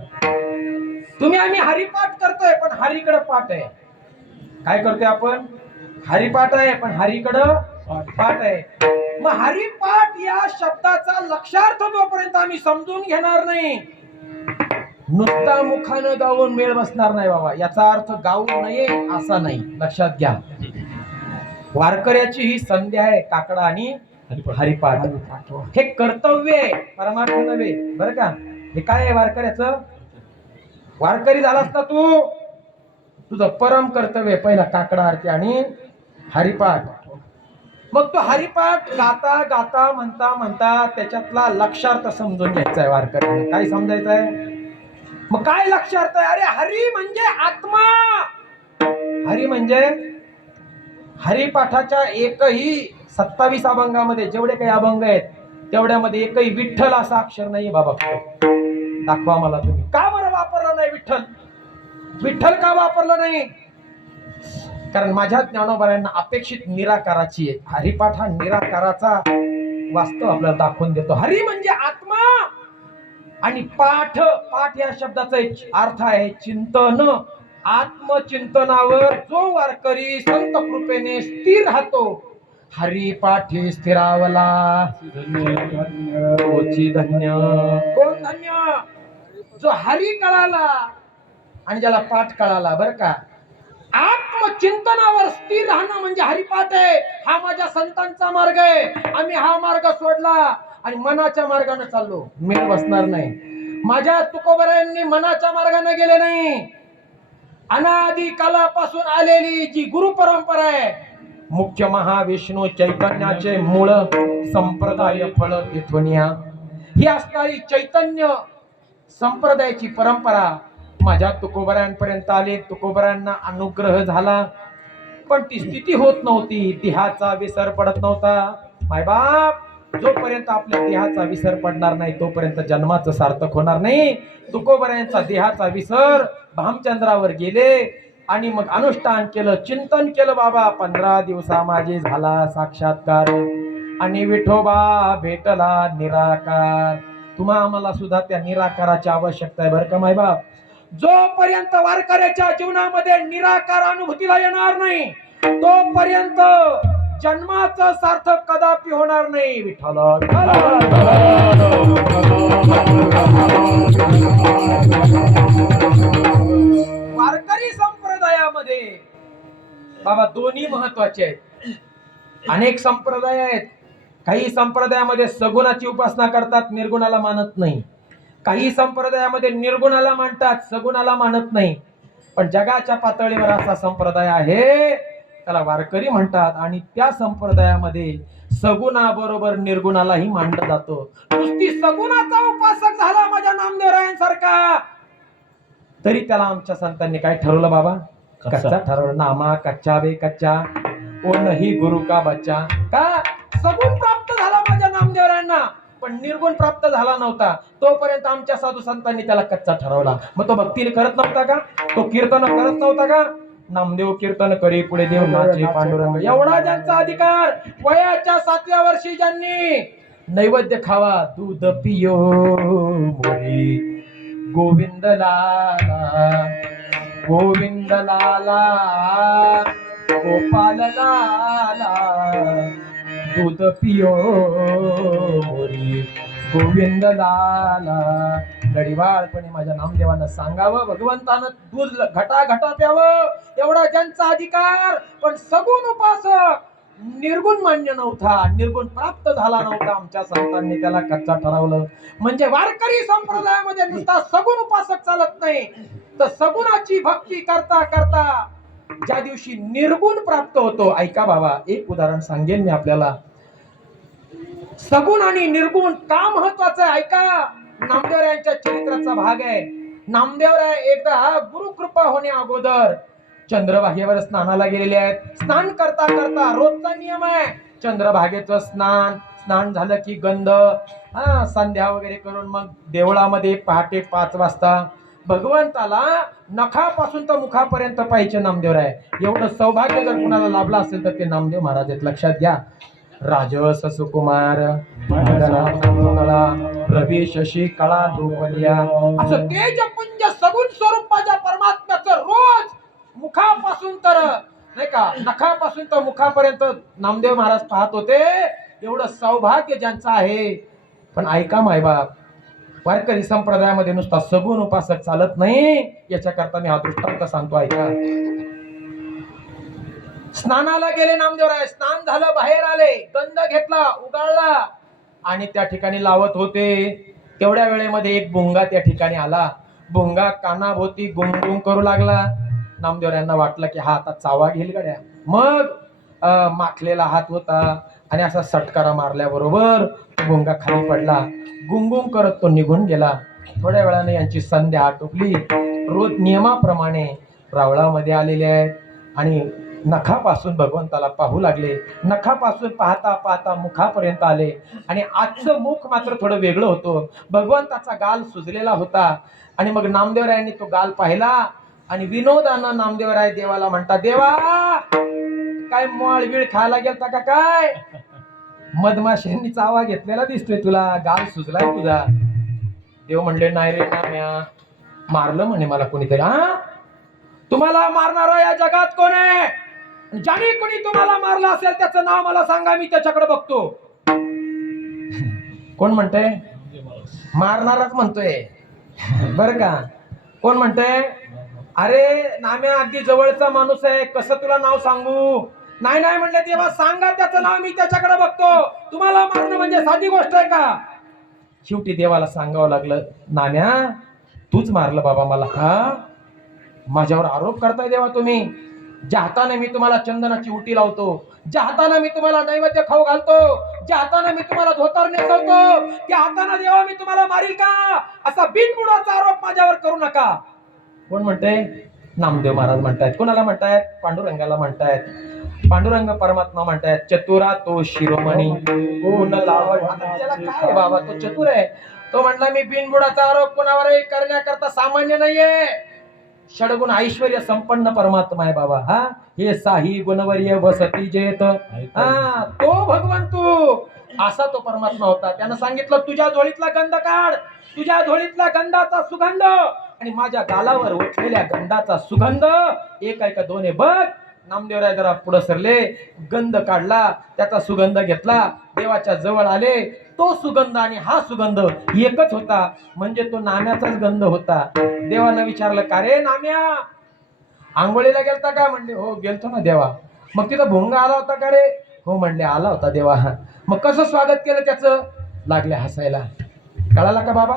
तुम्ही आम्ही हरिपाठ करतोय पण हरीकडे पाठ आहे. काय करतोय आपण? हरिपाठ आहे पण हरीकडं पाठ आहे. मग हरिपाठ या शब्दाचा लक्षार्थ जोपर्यंत आम्ही समजून घेणार नाही नुसता मुखानं गाऊन मेळ बसणार नाही बाबा. याचा अर्थ गाऊ नये असा नाही, लक्षात घ्या. वारकऱ्याची ही संध्या आहे काकडा आणि हरिपाठ. हे कर्तव्य आहे, परमार्थ नव्हे बरं का. हे काय आहे वारकऱ्याचं? वारकरी झालास ना तू, तुझं परम कर्तव्य पहिला काकडा आरती आणि हरिपाठ. मग तो हरिपाठ गाता गाता म्हणता म्हणता त्याच्यातला लक्षार्थ समजून घ्यायचा आहे वारकऱ्याला. काय समजायचं आहे? मग काय लक्षार्थ आहे? अरे हरी म्हणजे आत्मा. हरी म्हणजे हरिपाठाच्या एकही 27 अभंगामध्ये जेवढे काही अभंग आहेत तेवढ्यामध्ये एकही विठ्ठल असा अक्षर नाही बाबा. दाखवा मला तुम्ही. का बरं वापरलं नाही विठ्ठल? विठ्ठल का वापरलं नाही? कारण माझ्या ज्ञानोबाऱ्यांना अपेक्षित निराकाराची आहे. हरिपाठ हा निराकाराचा वास्तव आपल्याला दाखवून देतो. हरी म्हणजे आत्मा आणि पाठ, पाठ या शब्दाचा अर्थ आहे चिंतन. आत्मचिंतनावर जो वारकरी संत कृपेने स्थिर राहतो हरिपाठी स्थिरावला तोची धन्य. कोण धन्य? जो हरी कळाला आणि ज्याला पाठ कळाला. बरं का, आत्मचिंतनावर स्थिर राहणं म्हणजे हरिपाठ आहे. हा माझ्या संतांचा मार्ग आहे. आम्ही हा मार्ग सोडला आणि मनाच्या मार्गाने चाललो, मेळ बसणार नाही. माझ्या तुकोबरायांनी मनाच्या मार्गाने गेले नाही. अनादी कालापासून आलेली जी गुरु परंपरा आहे, मुख्य महाविष्णू चैतन्याचे मूळ संप्रदाय फळ तिथुनिया ही असणारी चैतन्य संप्रदायाची परंपरा माझ्या तुकोबरायांपर्यंत आली. तुकोबरायांना अनुग्रह झाला पण ती स्थिती होत नव्हती. देहाचा विसर पडत नव्हता. मायबाप, जोपर्यंत आपल्या देहाचा विसर पडणार नाही तोपर्यंत जन्माचं सार्थक होणार नाही. तुकोबरायांचा देहाचा विसर भामचंद्रावर गेले आणि मग अनुष्ठान केलं, चिंतन केलं. बाबा 15 दिवसा माझे झाला साक्षात्कार आणि विठोबा भेटला निराकार. तुम्हा आम्हाला सुद्धा त्या निराकाराची आवश्यकता आहे बरं का मायबाप. जोपर्यंत वारकऱ्याच्या जीवनामध्ये निराकार अनुभूतीला येणार नाही तोपर्यंत जन्माचं सार्थक कदापि होणार नाही. विठ्ठल वारकरी संप्रदायामध्ये बाबा दोन्ही महत्वाचे आहेत. अनेक संप्रदाय आहेत. काही संप्रदायामध्ये सगुणाची उपासना करतात, निर्गुणाला मानत नाही. काही संप्रदायामध्ये निर्गुणाला मानतात, सगुणाला मानत नाही. पण जगाच्या पातळीवर असा संप्रदाय आहे त्याला वारकरी म्हणतात आणि त्या संप्रदायामध्ये सगुणाबरोबर निर्गुणालाही मानलं जातं. नुसती सगुणाचा उपासक झाला माझ्या नामदेवरायांसारखा तरी त्याला आमच्या संतांनी काय ठरवलं बाबा? कच्चा ठरवलं. नामा कच्चा बे कच्चा ओ नाही गुरु का बच्चा. का सगुण प्राप्त झाला माझ्या नामदेवरायांना पण निर्गुण प्राप्त झाला नव्हता तोपर्यंत आमच्या साधू संतांनी त्याला कच्चा ठरवला. मग तो भक्ती करत नव्हता का? तो कीर्तन करत नव्हता का? नामदेव कीर्तन करी पुढे देव नाचे पांडुरंग. एवढा ज्यांचा अधिकार, वयाच्या 7व्या वर्षी ज्यांनी नैवेद्य खावा, दूध पियो मोरी गोविंद लाला गोविंद लाला गोपाल लाला दूध पियो मोरी गोविंद लाला. गडीवाळपणे माझ्या नामदेवानं सांगावं, भगवंतानं दूध घटा घटा प्यावं, एवढा ज्यांचा अधिकार. पण सगुण उपासक निर्गुण मान्य नव्हता, निर्गुण प्राप्त झाला नव्हता. आमच्या संतांनी त्याला कच्चा ठरवलं. म्हणजे वारकरी संप्रदायामध्ये नुसता सगुण उपासक चालत नाही तर सगुणाची भक्ती करता करता ज्या दिवशी निर्गुण प्राप्त होतो. ऐका बाबा, एक उदाहरण सांगेन मी आपल्याला. सगुण आणि निर्गुण का महत्वाचं आहे ऐका. नामदेवरायांच्या चरित्राचा भाग आहे. नामदेवराय एकदा गुरुकृपा होण्या अगोदर चंद्रभागेवर स्नानाला गेलेले आहेत. स्नान करता करता रोजचा नियम आहे चंद्रभागेचं स्नान झालं की गंध संध्या वगैरे करून मग देवळामध्ये पहाटे 5 वाजता भगवंताला नखापासून तर मुखापर्यंत पाहिजे नामदेवराय. एवढं सौभाग्य जर कुणाला लाभलं असेल तर ते नामदेव महाराज आहेत. लक्षात घ्या. राजस सुकुमार रवी शशी कळा लोकलिया असं तेजपुंज सगुण स्वरूपाच्या परमात्म्याचं रोज मुखापासून तर नाही का नखापासून तर मुखापर्यंत नामदेव महाराज पाहत होते. एवढं सौभाग्य ज्यांचं आहे. पण ऐका मायबाप, वारकरी संप्रदायामध्ये नुसता सगुण उपासक चालत नाही. याच्याकरता मी हा दृष्टांत सांगतो, ऐका. स्नानाला गेले नामदेवराय, स्नान झालं, बाहेर आले, गंध घेतला, उगाळला आणि त्या ठिकाणी लावत होते. तेवढ्या वेळेमध्ये एक भुंगा त्या ठिकाणी आला. भुंगा कानाभोवती गुंगुंग करू लागला. नामदेवरायांना वाटलं की हा आता चावा घेईल गड्या. मग माखलेला हात होता आणि असा सटकारा मारल्याबरोबर भुंगा खाली पडला. गुंगुंग करत तो निघून गेला. थोड्या वेळाने यांची संध्या आटोपली. रोज नियमाप्रमाणे रावळामध्ये आलेले आहेत आणि नखापासून भगवंताला पाहू लागले. नखापासून पाहता पाहता मुखापर्यंत आले आणि आजचं मुख मात्र थोडं वेगळं होतं. भगवंताचा गाल सुजलेला होता आणि मग नामदेवरायांनी तो गाल पाहिला आणि विनोदानं नामदेवराय देवाला म्हणतात, देवा काय मळबीळ खायला गेलता का काय? मधमाशांनी चावा घेतलेला दिसतोय तुला, गाल सुजलाय तुझा. देव म्हणले, नाही रे नाम्या, मारलं म्हणे मला कोणीतरी. हा, तुम्हाला मारणारा या जगात कोण आहे? ज्याने कोणी तुम्हाला मारलं असेल त्याचं नाव मला सांगा, मी त्याच्याकडे बघतो. कोण म्हणतंय? मारणाराच म्हणतोय बर का. कोण म्हणतंय? अरे नाम्या अगदी जवळचा माणूस आहे, कसं तुला नाव सांगू? नाही नाही म्हणले, देवा सांगा त्याचं नाव, मी त्याच्याकडे बघतो. तुम्हाला मारणं म्हणजे साधी गोष्ट आहे का? शेवटी देवाला सांगावं लागलं, नाम्या तूच मारलं बाबा मला. हा, माझ्यावर आरोप करताय देवा तुम्ही. ज्या हाताने मी तुम्हाला चंदनाची उटी लावतो, ज्या हाताने मी तुम्हाला नैवेद्य खाऊ घालतो, ज्या हाताने मी तुम्हाला धोतर नेसवतो, त्या हाताने देवा मी तुम्हाला मारील का? असा बिनबुडाचा आरोप माझ्यावर करू नका. कोण म्हणतंय? नामदेव महाराज म्हणतायत. कोणाला म्हणतायत? पांडुरंगाला म्हणतायत. पांडुरंग परमात्मा म्हणतायत, चतुरा तो शिरोमणी कोण लावड. त्याला काय बाबा, तो चतुर आहे. तो म्हटला, मी बिनबुडाचा आरोप कोणावरही करण्याकरता सामान्य नाहीये. षडगुण ऐश्वर्य संपन्न परमात्मा आहे बाबा. हा, हे साही गुणवर्य वसती जेत. हा, तो भगवंतू असा तो परमात्मा होता. त्यानं सांगितलं, तुझ्या झोळीतला गंध काढ, तुझ्या झोळीतला गंधाचा सुगंध आणि माझ्या गालावर उठलेल्या गंधाचा सुगंध एक आहे का दोन आहे बघ. नामदेवराय जरा पुढे सरले, गंध काढला, त्याचा सुगंध घेतला, देवाच्या जवळ आले. तो सुगंध आणि हा सुगंध एकच होता, म्हणजे तो नाम्याचाच गंध होता. देवानं विचारलं, का रे नाम्या, आंघोळीला गेलता का? म्हणले, हो गेलतो ना देवा. मग तिथं भुंगा आला होता का रे? हो म्हणले, आला होता देवा. मग कसं स्वागत केलं त्याचं? लागले हसायला. कळाला का बाबा?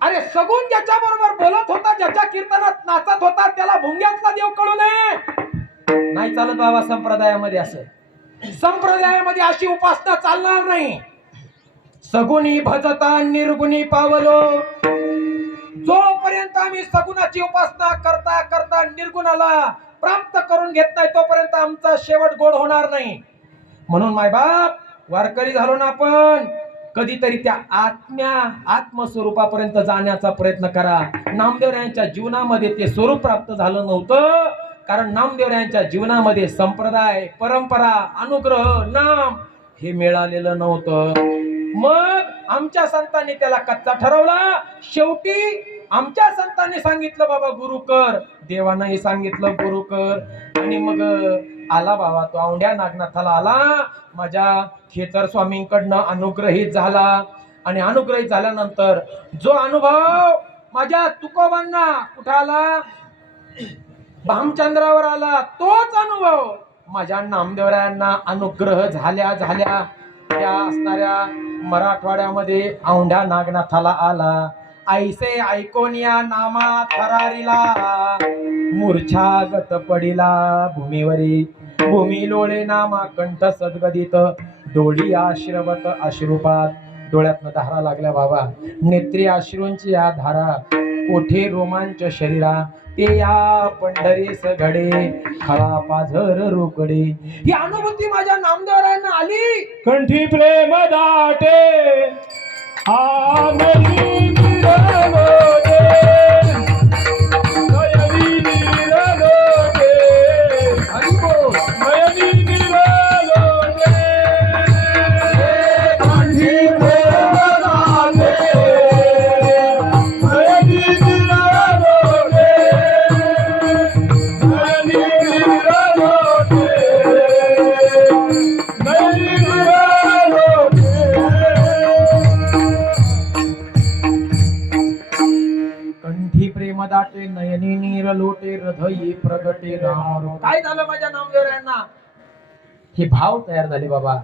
अरे सगुण ज्याच्या बरोबर बोलत होता, ज्याच्या कीर्तनात नाचत होता, त्याला भुंग्यातला देव कळू नये. नाही चालत बाबा संप्रदायामध्ये. असं संप्रदायामध्ये अशी उपासना चालणार नाही. सगुणी भजता निर्गुणी पावलो. जोपर्यंत आम्ही सगुणाची उपासना करता करता निर्गुणाला प्राप्त करून घेत नाही, तोपर्यंत आमचा शेवट गोड होणार नाही. म्हणून मायबाप, वारकरी झालो ना आपण, कधीतरी त्या आत्मस्वरूपापर्यंत जाण्याचा प्रयत्न करा. नामदेवरायांच्या जीवनामध्ये ते स्वरूप प्राप्त झालं नव्हतं, कारण नामदेवरायांच्या जीवनामध्ये संप्रदाय, परंपरा, अनुग्रह, नाम हे मिळालेलं नव्हतं. मग आमच्या संतांनी त्याला कच्चा ठरवला. शेवटी आमच्या संतांनी सांगितलं, बाबा गुरु कर. देवानंही सांगितलं गुरु कर. आणि मग आला बाबा तो औंढ्या नागनाथाला आला, माझ्या खेचर स्वामींकडनं अनुग्रहित झाला. आणि अनुग्रहित झाल्यानंतर जो अनुभव माझ्या तुकोबांना कुठं आला? भामचंद्रावर आला. तोच अनुभव माझ्या नामदेवरायांना अनुग्रह झाल्या झाल्या त्या असणाऱ्या मराठवाड्यामध्ये औंढ्या नागनाथाला आला. ऐसे ऐकोनिया नामा थरारीला, मूर्छागत पडिला भूमीवरी. भूमी लोळे नामा कंठ सद्गदित, डोळी आश्रवत अश्रुपात. डोळ्यातनं धारा लागल्या बाबा, नेत्री अश्रूंची या धारा. कोठे रोमांच शरीरा, ते या पंढरीस घडे, खळा पाझर रोकडे. ही अनुभूती माझ्या नामदेवरायांना आली. कंठी प्रेम दाटे आमची विरमोडे. आई प्रगटे नाम. काय झालं माझ्या नामदेवरायांना? हे भाव तयार झाले बाबा.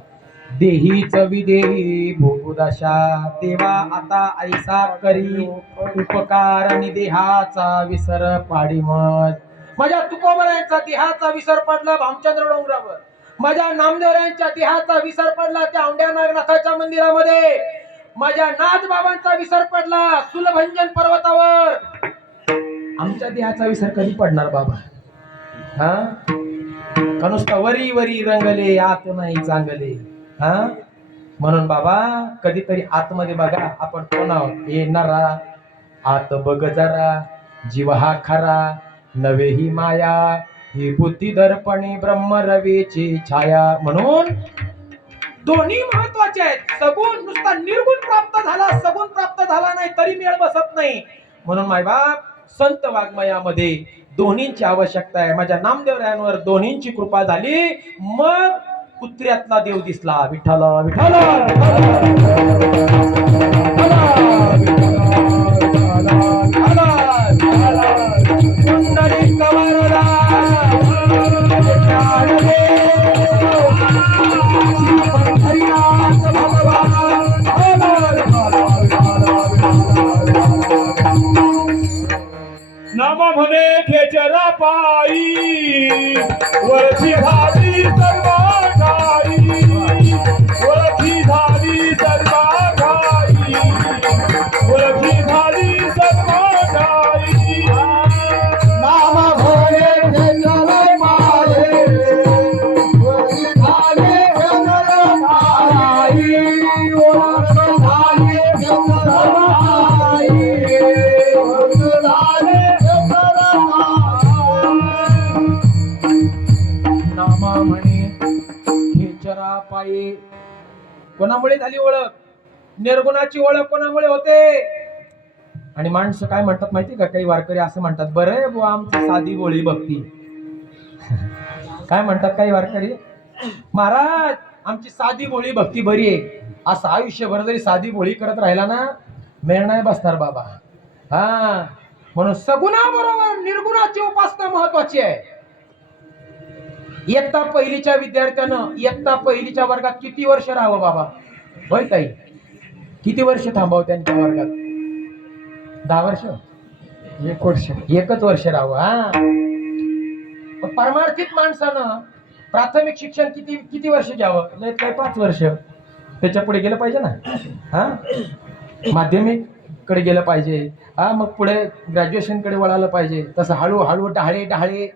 देही चवी देही भूपुदाशा देवा आता ऐसा करी उपकार आणि देहाचा विसर पाडी मत. माझ्या तुकोबरायांचा देहाचा विसर पडला भामचंद्र डोंगरावर. माझ्या नामदेवरायांच्या देहाचा विसर पडला त्या औंढ्या नागनाथाच्या मंदिरामध्ये. माझ्या नाथ बाबांचा विसर पडला सुलभंजन पर्वतावर. आमच्या देहाचा विसर कधी पडणार बाबा? हा का नुसता वरी वरी रंगले आत नाही चांगले? हा म्हणून बाबा कधीतरी आतमध्ये बघा आपण कोण आहोत. येणारा आत बघ जरा जीव हा खरा नवे ही माया ही बुद्धी दर्पणे ब्रह्म रवीची छाया. म्हणून दोन्ही महत्वाचे आहेत. सगुण नुसता निर्गुण प्राप्त झाला सगुण प्राप्त झाला नाही तरी मेळ बसत नाही. म्हणून मायबाप संत वाङ्मयामध्ये दोन्हींची आवश्यकता आहे. माझ्या नामदेवरायांवर दोन्हींची कृपा झाली मग कुत्र्यातला देव दिसला. विठ्ठल विठ्ठल नाम म्हणे खेचरा पायी वरची झाली सर्व घाई वरची झाली सर्व घाई वरची झाली सर्व घाई. नाम म्हणे खेचरा पायी वरची झाली सर्व घाई वरची झाली सर्व घाई वरची झाली नामा म्हणे खेचरा पायी. कोणामुळे झाली ओळख? निर्गुणाची ओळख कोणामुळे होते? आणि माणसं काय म्हणतात माहिती का? काही वारकरी असं म्हणतात बरं आहे बुवा आमची साधी गोळी भक्ती. काय म्हणतात काही वारकरी? महाराज आमची साधी गोळी भक्ती बरी आहे. असं आयुष्यभर जरी साधी गोळी करत राहिला ना मेळ नाही बसणार बाबा. हा म्हणून सगुणाबरोबर निर्गुणाची उपासना महत्वाची आहे. इयत्ता पहिलीच्या विद्यार्थ्यानं इयत्ता पहिलीच्या वर्गात किती वर्ष राहावं बाबा? होय ताई किती वर्ष थांबावं त्यांच्या वर्गात? 10 वर्ष? 1 वर्ष? एकच वर्ष राहावं. हा पण परमार्थित माणसानं प्राथमिक शिक्षण किती वर्ष घ्यावं? लय 5 वर्ष. त्याच्या पुढे गेलं पाहिजे ना. हा माध्यमिक कडे गेलं पाहिजे. हा मग पुढे ग्रॅज्युएशन कडे वळालं पाहिजे. तसं हळूहळू डहाळे डहाळे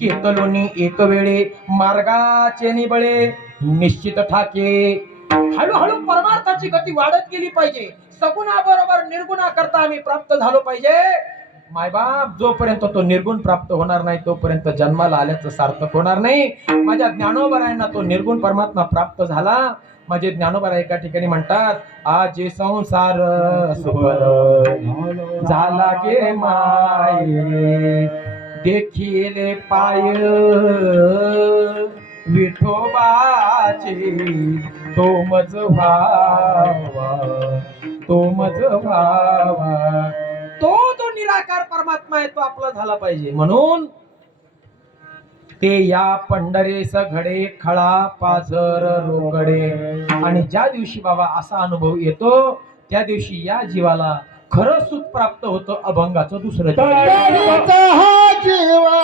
केतलोनी एक वेळे मार्गाचे निबळे निश्चित ठाके. हळूहळू परमार्थाची गती वाढत गेली पाहिजे. सगुणाबरोबर निर्गुणा करता आम्ही प्राप्त झालो पाहिजे. मायबाप जोपर्यंत तो निर्गुण प्राप्त होणार नाही तोपर्यंत जन्माला आल्याचं सार्थक होणार नाही. माझ्या ज्ञानोबरायांना तो निर्गुण परमात्मा प्राप्त झाला. माझे ज्ञानोबा एका ठिकाणी म्हणतात आजे संसार सुफल झाला गे माये देखिले पाय विठोबाचे तो मज व्हावा तो मज व्हावा. तो जो निराकार परमात्मा आहे तो आपला झाला पाहिजे. म्हणून ते या पंढरेस घडे खळा पाझर रोकडे. आणि ज्या दिवशी बाबा असा अनुभव येतो त्या दिवशी या जीवाला खरं सुख प्राप्त होतं अभंगाचं दुसरं जग. तरीच हा जीवा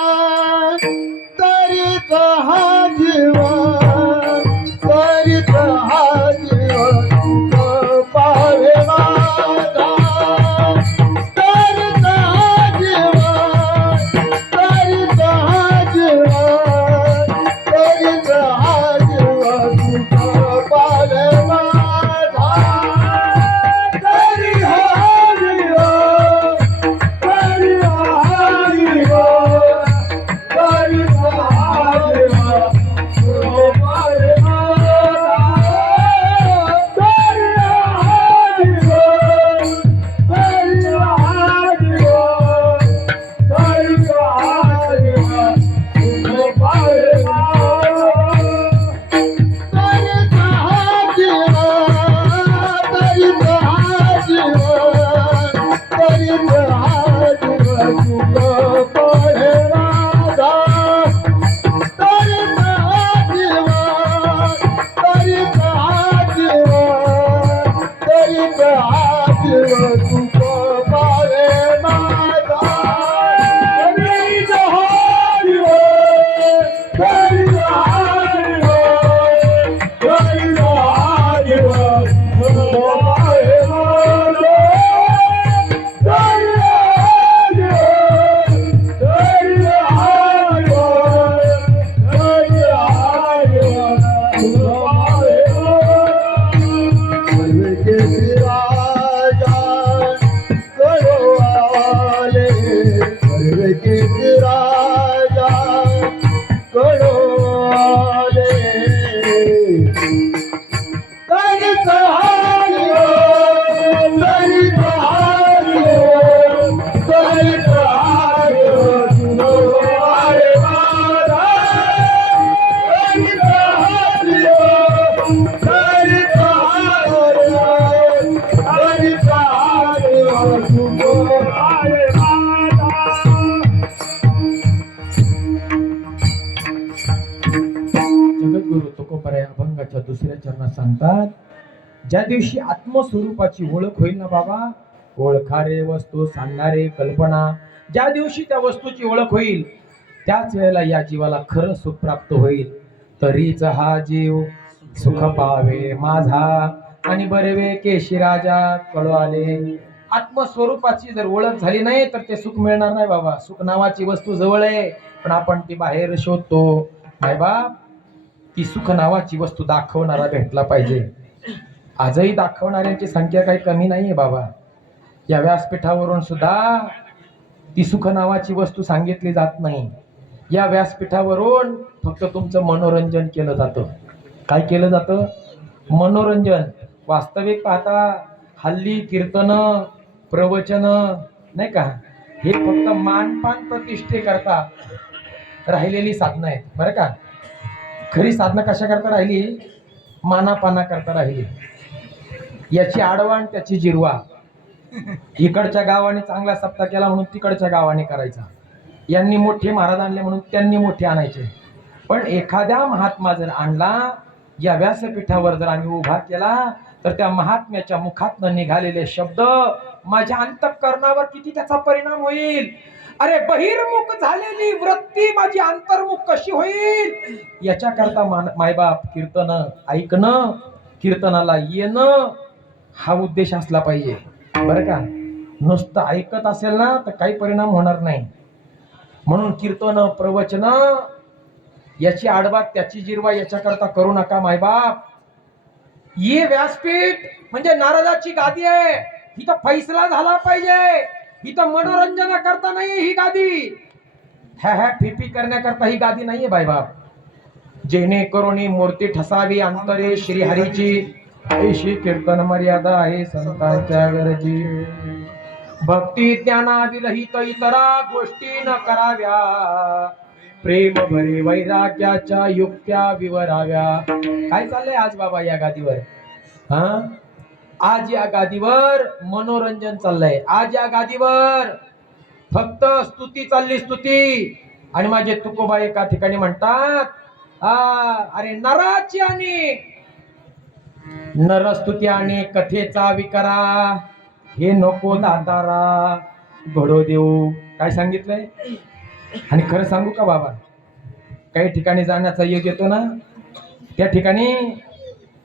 तरीच हा जीवा तरीच हा जीवा पावे माझा तरीच हा जीवा तरीच हा जीवा तरीच हा जीवा तुझा पावे माझा तरी हा जीवा तरी हा जीवा तरी हा जीवा तरीच हारियो तरीच हारियो तरीच हारियो तुझो अरे माझा तरीच हारियो तरीच हारियो तरीच हारियो तुझो अरे माझा. जगद्गुरु तुकोबराय अभंगाच्या दुसऱ्या चरणात सांगतात, ज्या दिवशी आत्मस्वरूपाची ओळख होईल ना बाबा, ओळखारे वस्तू सांगणारे कल्पना, ज्या दिवशी त्या वस्तूची ओळख होईल त्याच वेळेला या जीवाला खरं सुख प्राप्त होईल. तरीच हा जीव सुख पावे माझा आणि बरवे केशी राजा कळू आले. आत्मस्वरूपाची जर ओळख झाली नाही तर ते सुख मिळणार नाही बाबा. सुख नावाची वस्तू जवळ आहे पण आपण ती बाहेर शोधतो. बाप ती सुख नावाची वस्तू दाखवणारा भेटला पाहिजे. आजही दाखवणाऱ्यांची संख्या काही कमी नाहीये बाबा. या व्यासपीठावरून सुद्धा ती सुख नावाची वस्तू सांगितली जात नाही. या व्यासपीठावरून फक्त तुमचं मनोरंजन केलं जातं. काय केलं जातं? मनोरंजन. वास्तविक पाहता हल्ली कीर्तन प्रवचन नाही का, हे फक्त मानपान प्रतिष्ठे करता राहिलेली साधनं आहेत बरं का. खरी साधनं कशा करता राहिली? मानापाना करता राहिली. याची आडवाण त्याची जिरवा. इकडच्या गावाने चांगला सप्ताह केला म्हणून तिकडच्या गावाने करायचा. यांनी मोठे महाराज आणले म्हणून त्यांनी मोठे आणायचे. पण एखाद्या महात्मा जर आणला, या व्यासपीठावर जर आम्ही उभा केला तर त्या महात्म्याच्या मुखातनं निघालेले शब्द माझ्या अंतःकरणावर किती त्याचा परिणाम होईल. अरे बहिर्मुख झालेली वृत्ती माझी अंतर्मुख कशी होईल, याच्याकरता मायबाप कीर्तन ऐकणं, कीर्तनाला येणं हा उद्देश असला पाहिजे बरं का. नुसतं ऐकत असेल ना तर काही परिणाम होणार नाही. म्हणून कीर्तन प्रवचन याची आडबाग त्याची जिरवा याच्याकरता करू नका मायबाप. ये व्यासपीठ म्हणजे नारदाची गादी आहे. इथं फैसला झाला पाहिजे. इथं मनोरंजन करता नाही ही गादी. ह्या फिफी करण्याकरता ही गादी नाहीये बाईबाप. जेणेकरून मूर्ती ठसावी अंतरे श्रीहरीची, ऐशी कीर्तन मर्यादा आहे संतांच्या गरजी. भक्ती ज्ञानाविरहित इतरा गोष्टी न कराव्या, प्रेम भरे वैराग्याच्या युक्त्या विवराव्या. काय चाललंय आज बाबा या गादीवर? आज या गादीवर मनोरंजन चाललंय. आज या गादीवर फक्त स्तुती चालली, स्तुती. आणि माझे तुकोबा एका ठिकाणी म्हणतात, अरे नराची आणि नरस्तुती आणि कथेचा विकरा, हे नको दातारा घडो देऊ. काय सांगितलंय? आणि खरं सांगू का बाबा, काही ठिकाणी जाण्याचा योग येतो ना, त्या ठिकाणी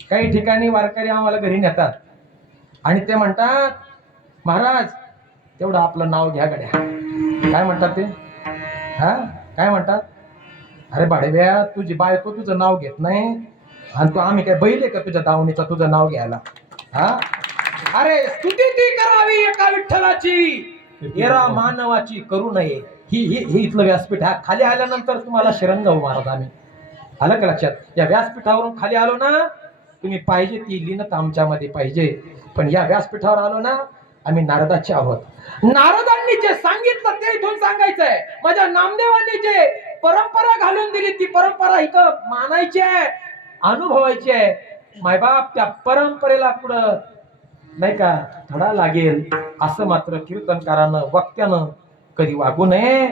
काही ठिकाणी वारकरी आम्हाला घरी नेतात आणि ते म्हणतात, महाराज तेवढं आपलं नाव घ्या गड्या. काय म्हणतात ते? काय म्हणतात? अरे भाडेव्या, तुझी बायको तुझं नाव घेत नाही आणि तू आम्ही काय बैल आहे का तुझ्या दावणीचा तुझं नाव घ्यायला? अरे स्तुती ती करावी एका विठ्ठलाची, एरा मानवाची करू नये. ही इथलं व्यासपीठ. खाली आल्यानंतर तुम्हाला शरण जाऊ महाराज आम्ही. आलं का लक्षात? या व्यासपीठावरून खाली आलो ना, तुम्ही पाहिजे ती लीनता आमच्यामध्ये पाहिजे. पण या व्यासपीठावर आलो ना, आम्ही नारदाचे आहोत. नारदांनी जे सांगितलं ते इथून सांगायचंय. माझ्या नामदेवांनी जे परंपरा घालून दिली ती परंपरा इथं मानायची आहे, अनुभवायची आहे. मायबाप त्या परंपरेला पुढं नाही का धडा लागेल असं मात्र कीर्तनकारानं वक्त्यानं कधी वागू नये.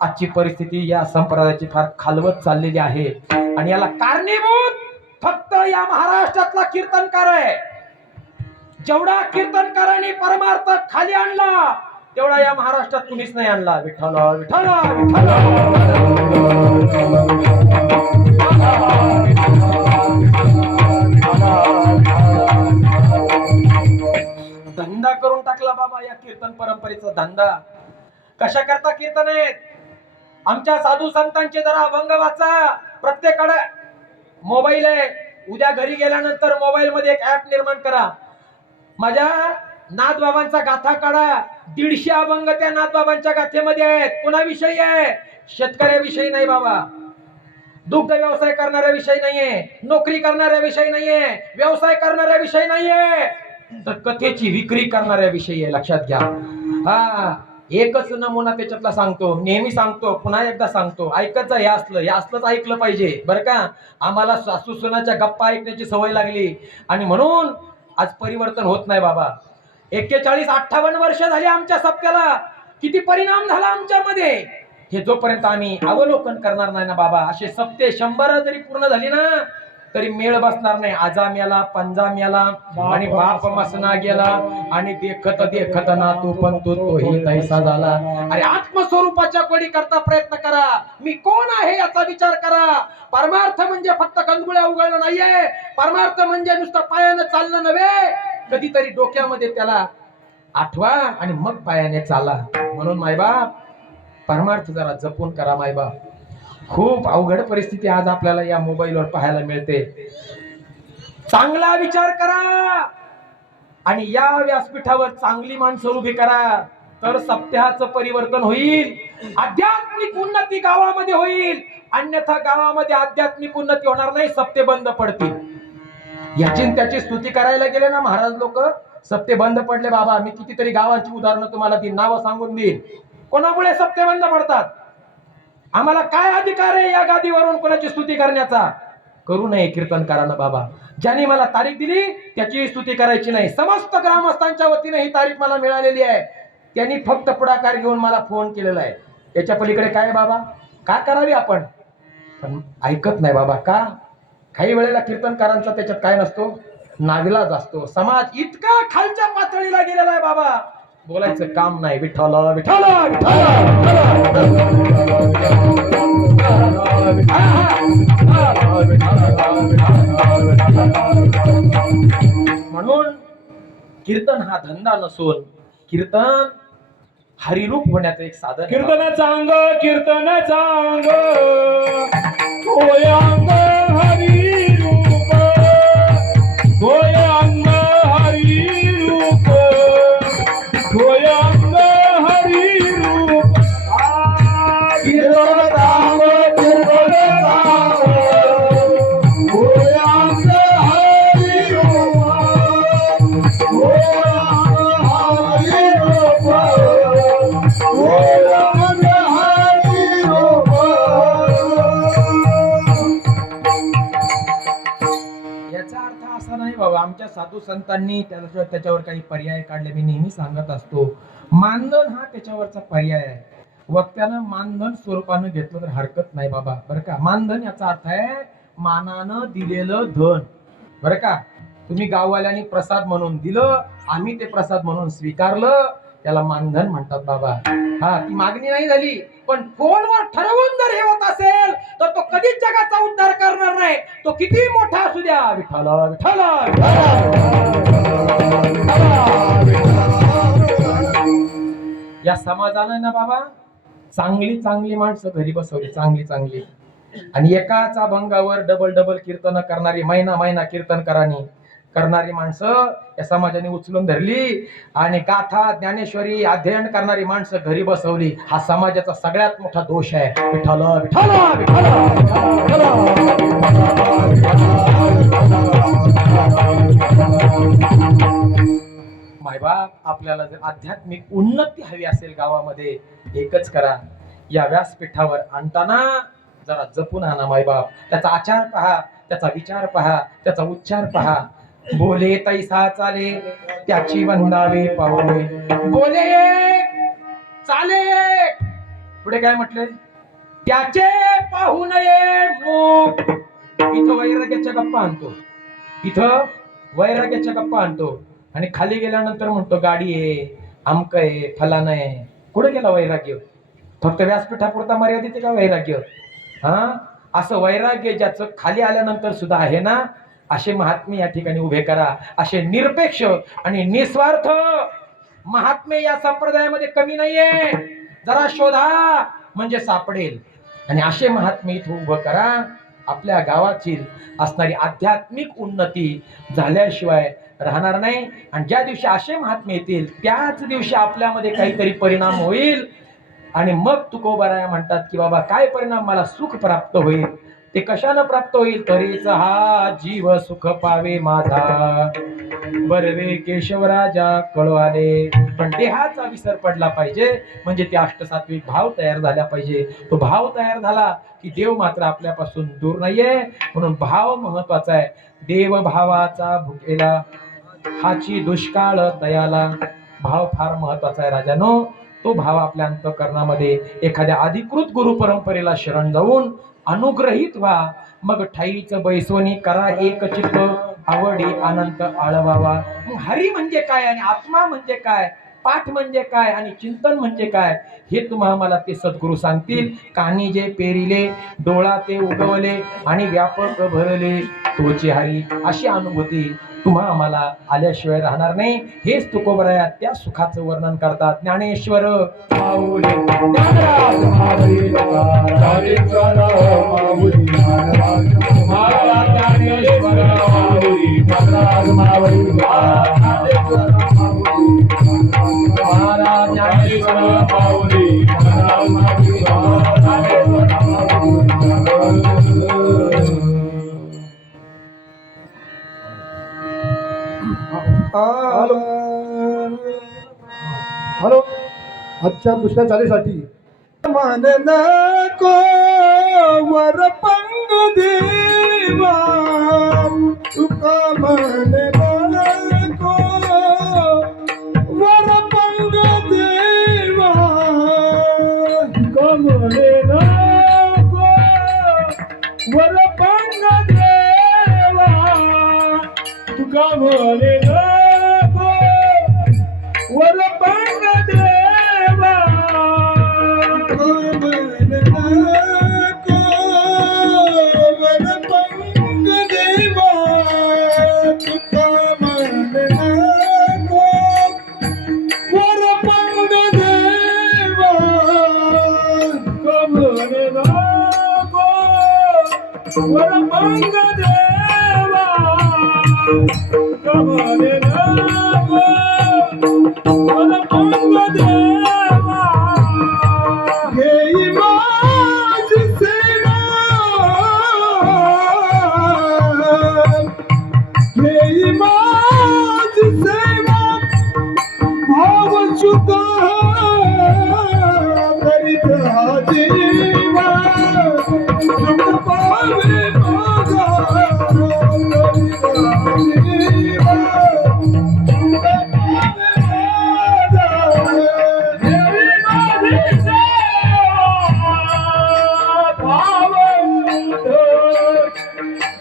आजची परिस्थिती या संप्रदायाची फार खालवत चाललेली आहे आणि याला कारणीभूत फक्त या महाराष्ट्रातला कीर्तनकार आहे. जेवढा कीर्तनकारांनी परमार्थ खाली आणला तेवढा या महाराष्ट्रात कुणीच नाही आणला. विठ्ठल विठ्ठल धंदा करून टाकला बाबा या कीर्तन परंपरेचा धंदा. कशा करता कीर्तन आहेत? आमच्या साधू संतांचे जरा अभंग वाचा. प्रत्येकाकडे मोबाईल आहे. उद्या घरी गेल्यानंतर मोबाईल मध्ये एक ऍप निर्माण करा. माझ्या नाथबाबांचा गाथा काढा. 150 अभंग त्या नाथबाबांच्या गाथेमध्ये आहेत. कोणाविषयी आहे? शेतकऱ्याविषयी नाही बाबा. दुग्ध व्यवसाय करणारा विषय नाहीये, नोकरी करणारा विषय नाहीये, व्यवसाय करणारा विषय नाहीये, तर कथेची विक्री करणाऱ्या विषयी आहे. लक्षात घ्या. हा एकच नमुना त्याच्यातला सांगतो, नेहमी सांगतो, पुन्हा एकदा सांगतो, ऐकत जा. हे असलंच ऐकलं पाहिजे बरं का. आम्हाला सासू सुनाच्या गप्पा ऐकण्याची सवय लागली आणि म्हणून आज परिवर्तन होत नाही बाबा. 41-58 वर्ष झाली आमच्या सप्त्याला. किती परिणाम झाला आमच्यामध्ये हे जोपर्यंत आम्ही अवलोकन करणार नाही ना बाबा, असे सप्ते 100 जरी पूर्ण झाली ना तरी मेळ बसणार नाही. आजा मेला, पंजा मेला आणि बाप मसना गेला आणि देखत देखत ना तू पण तोही तैसा झाला. अरे आत्मस्वरूपाच्या कोडी करता प्रयत्न करा. मी कोण आहे याचा विचार करा. परमार्थ म्हणजे फक्त गंधगुळ्या उघडणं नाहीये. परमार्थ म्हणजे नुसतं पायानं चालणं नव्हे, कधीतरी डोक्यामध्ये त्याला आठवा आणि मग पायाने चाला. म्हणून मायबाप परमार्थ जरा जपून करा मायबाप. खूप अवघड परिस्थिती आज आपल्याला या मोबाईलवर पाहायला मिळते. चांगला विचार करा आणि या व्यासपीठावर चांगली माणसं उभी करा, तर सप्त्याचं परिवर्तन होईल. आध्यात्मिक उन्नती गावामध्ये होईल. अन्यथा गावामध्ये आध्यात्मिक उन्नती होणार नाही, सप्ते बंद पडतील. याची त्याची स्तुती करायला गेले ना महाराज लोक, सप्ते बंद पडले बाबा. मी कितीतरी गावांची उदाहरणं तुम्हाला ती नावं सांगून देईन. कोणामुळे सप्ते बंद पडतात? आम्हाला काय अधिकार आहे या गादीवरून कोणाची स्तुती करण्याचा? करू नये कीर्तनकारानं बाबा. ज्यांनी मला तारीख दिली त्याची स्तुती करायची नाही. समस्त ग्रामस्थांच्या वतीने ही तारीख मला मिळालेली आहे. त्यांनी फक्त पुढाकार घेऊन मला फोन केलेला आहे. त्याच्या पलीकडे काय बाबा? काय करावी आपण? पण ऐकत नाही बाबा. का? काही वेळेला कीर्तनकारांचा त्याच्यात काय नसतो, नाविलाज असतो. समाज इतका खालच्या पातळीला गेलेला आहे बाबा, बोलायचं काम नाही. विठ्ठल विठ्ठल म्हणून कीर्तन हा धंदा नसून कीर्तन हरिरूप होण्याचं एक साधन. कीर्तनाचा अंग, कीर्तनाचा अंग, होय अंग हरिरूप, होय अंग हरिरूप, होय अंग हरिरूप. कीर्तनाचा अंग, कीर्तनाचा अंग, होय अंग हरिरूप, होय अंग हरिरूप, होय अंग हरिरूप. याचा अर्थ असा नाही बाबा आमच्या साधू संतांनी त्याच्यावर काही पर्याय काढले. मी नेहमी सांगत असतो, मानधन हा त्याच्यावरचा पर्याय आहे. वक्त्यानं मानधन स्वरूपानं घेतलं तर हरकत नाही बाबा बरं का. मानधन याचा अर्थ आहे मानानं दिलेलं धन बरं का. तुम्ही गाववाल्यांनी प्रसाद म्हणून दिलं, आम्ही ते प्रसाद म्हणून स्वीकारलं, त्याला मानधन म्हणतात बाबा. हा, ती मागणी नाही झाली, पण फोनवर ठरवून जर हे होत असेल तर तो कधीच जगाचा उद्धार करणार नाही. तो किती मोठा असू द्या. विठ्ठल विठ्ठल या समाजानं ना बाबा चांगली चांगली माणसं घरी बसवली, चांगली चांगली. आणि एकाच अभंगावर डबल कीर्तन करणारी, महिना कीर्तनकारांनी करणारी माणसं या समाजाने उचलून धरली आणि गाथा ज्ञानेश्वरी अध्ययन करणारी माणसं घरी बसवली. हा समाजाचा सगळ्यात मोठा दोष आहे. विठ्ठल विठ्ठल मायबाप, आपल्याला जर आध्यात्मिक उन्नती हवी असेल गावामध्ये, एकच करा, या व्यासपीठावर आणताना जरा जपून आणा मायबाप. त्याचा आचार पहा, त्याचा विचार पहा, त्याचा उच्चार पहा. बोले तैसा चाले त्याची वंदावे पावले. बोले एक, चाले एक. पुढे काय म्हटले? त्याचे पाहू नये मूक. इथं वैराग्याच्या गप्पा आणतो, इथं वैराग्याच्या गप्पा आणतो आणि खाली गेल्यानंतर म्हणतो गाडी आहे, अमक आहे, फलान आहे. कुठे गेला वैराग्य? फक्त व्यासपीठापुरता मर्यादित आहे का वैराग्य? हा, असं वैराग्य ज्याचं खाली आल्यानंतर सुद्धा आहे ना, असे महात्मे या ठिकाणी उभे करा. असे निरपेक्ष आणि निस्वार्थ महात्मे या संप्रदायामध्ये कमी नाहीये. जरा शोधा म्हणजे सापडेल. आणि असे महात्मे इथं उभं करा. आपल्या गावाची असणारी आध्यात्मिक उन्नती झाल्याशिवाय राहणार नाही. आणि ज्या दिवशी असे महात्मे येतील त्याच दिवशी आपल्यामध्ये काहीतरी परिणाम होईल. आणि मग तुकोबाराया म्हणतात की बाबा काय परिणाम? मला सुख प्राप्त होईल. ते कशानं प्राप्त होईल? तरीच हा जीव सुख पावे माझा, बरवे केशवराजा कळवाले. पण देहाचा विसर पडला पाहिजे, म्हणजे ते अष्टसात्विक भाव तयार झाला पाहिजे. तो भाव तयार झाला की देव मात्र आपल्यापासून दूर नाहीये. म्हणून भाव महत्वाचा आहे. देव भावाचा भुकेला हाची दुष्काळ दयाला. भाव फार महत्वाचा आहे राजानो. तो भाव आपल्या अंतःकरणामध्ये एखाद्या अधिकृत गुरु परंपरेला शरण जाऊन अनुग्रहित व्हा. मग ठाईच बैसवणी करा एक चित्त, आवडी अनंत आळवावा. मग हरी म्हणजे काय आणि आत्मा म्हणजे काय, पाठ म्हणजे काय आणि चिंतन म्हणजे काय, हे तुम्हा मला ते सद्गुरू सांगतील. कानी जे पेरिले, डोळा ते उगवले आणि व्यापक भरले तोचे हरी. अशी अनुभूती तुम्हा आम्हाला आल्याशिवाय राहणार नाही. हेच तुकोबराया त्या सुखाचं वर्णन करतात. ज्ञानेश्वर माऊली ज्ञानराज माऊली ज्ञानेश्वर माऊली ज्ञानराज महाराज ज्ञानेश्वर माऊली ज्ञानराज माऊली ज्ञानेश्वर माऊली महाराज ज्ञानेश्वर माऊली ज्ञानराज माऊली ज्ञानेश्वर हॅलो. आजच्या दुसऱ्या चालीसाठी मान नको वर पंग देवा, तुका मान नको वर पंग देवा, तुका मान नको वर पंग देवा, तुका मान नको वर पंग देवा, तुका मान नको वर पंग देवा, तुका मान नको वर पंग देवा, तुका मान नको वर पंग देवा, तुका मान नको वर पंग देवा. घेई माझी सेवा, घेई माझी सेवा, भाव सुद्धा करीत हा जीवा, सुख पावे माझा करीत हा जीवा, सुख पावे माझा. घेई माझी सेवा, भाव सुद्धा,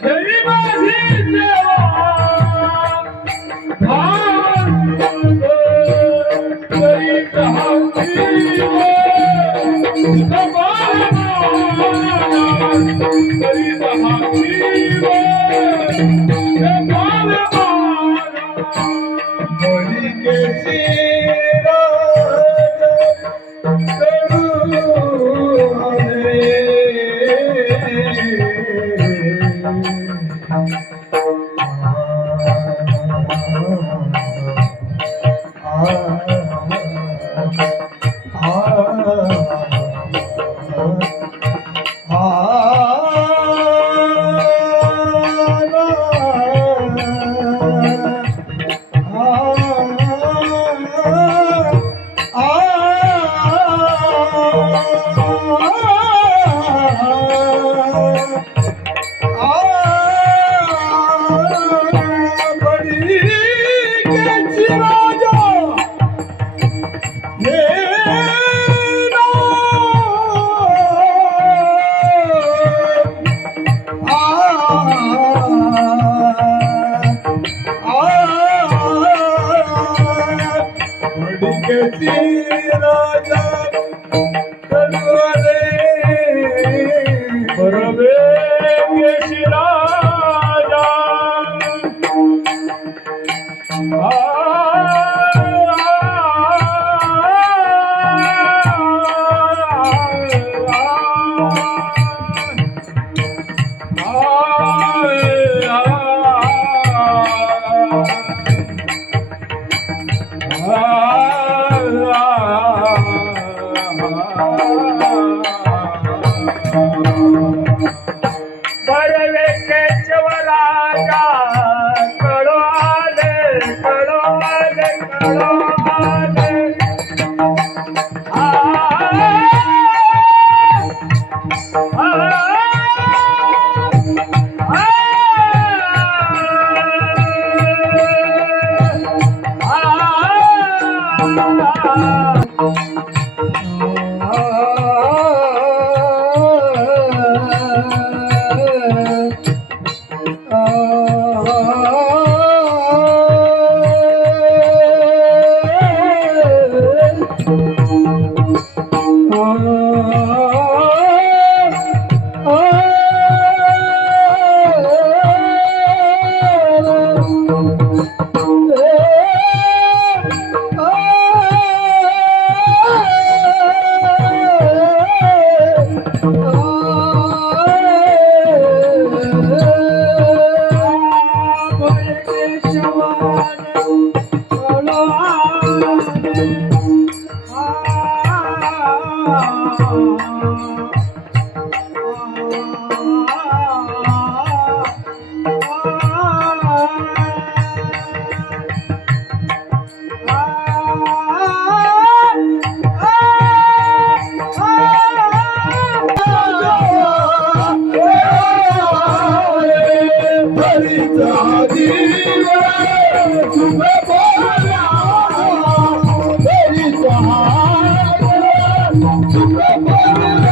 घेई माझी सेवा, माझ्या कळवाले कळवाले कळवाले Super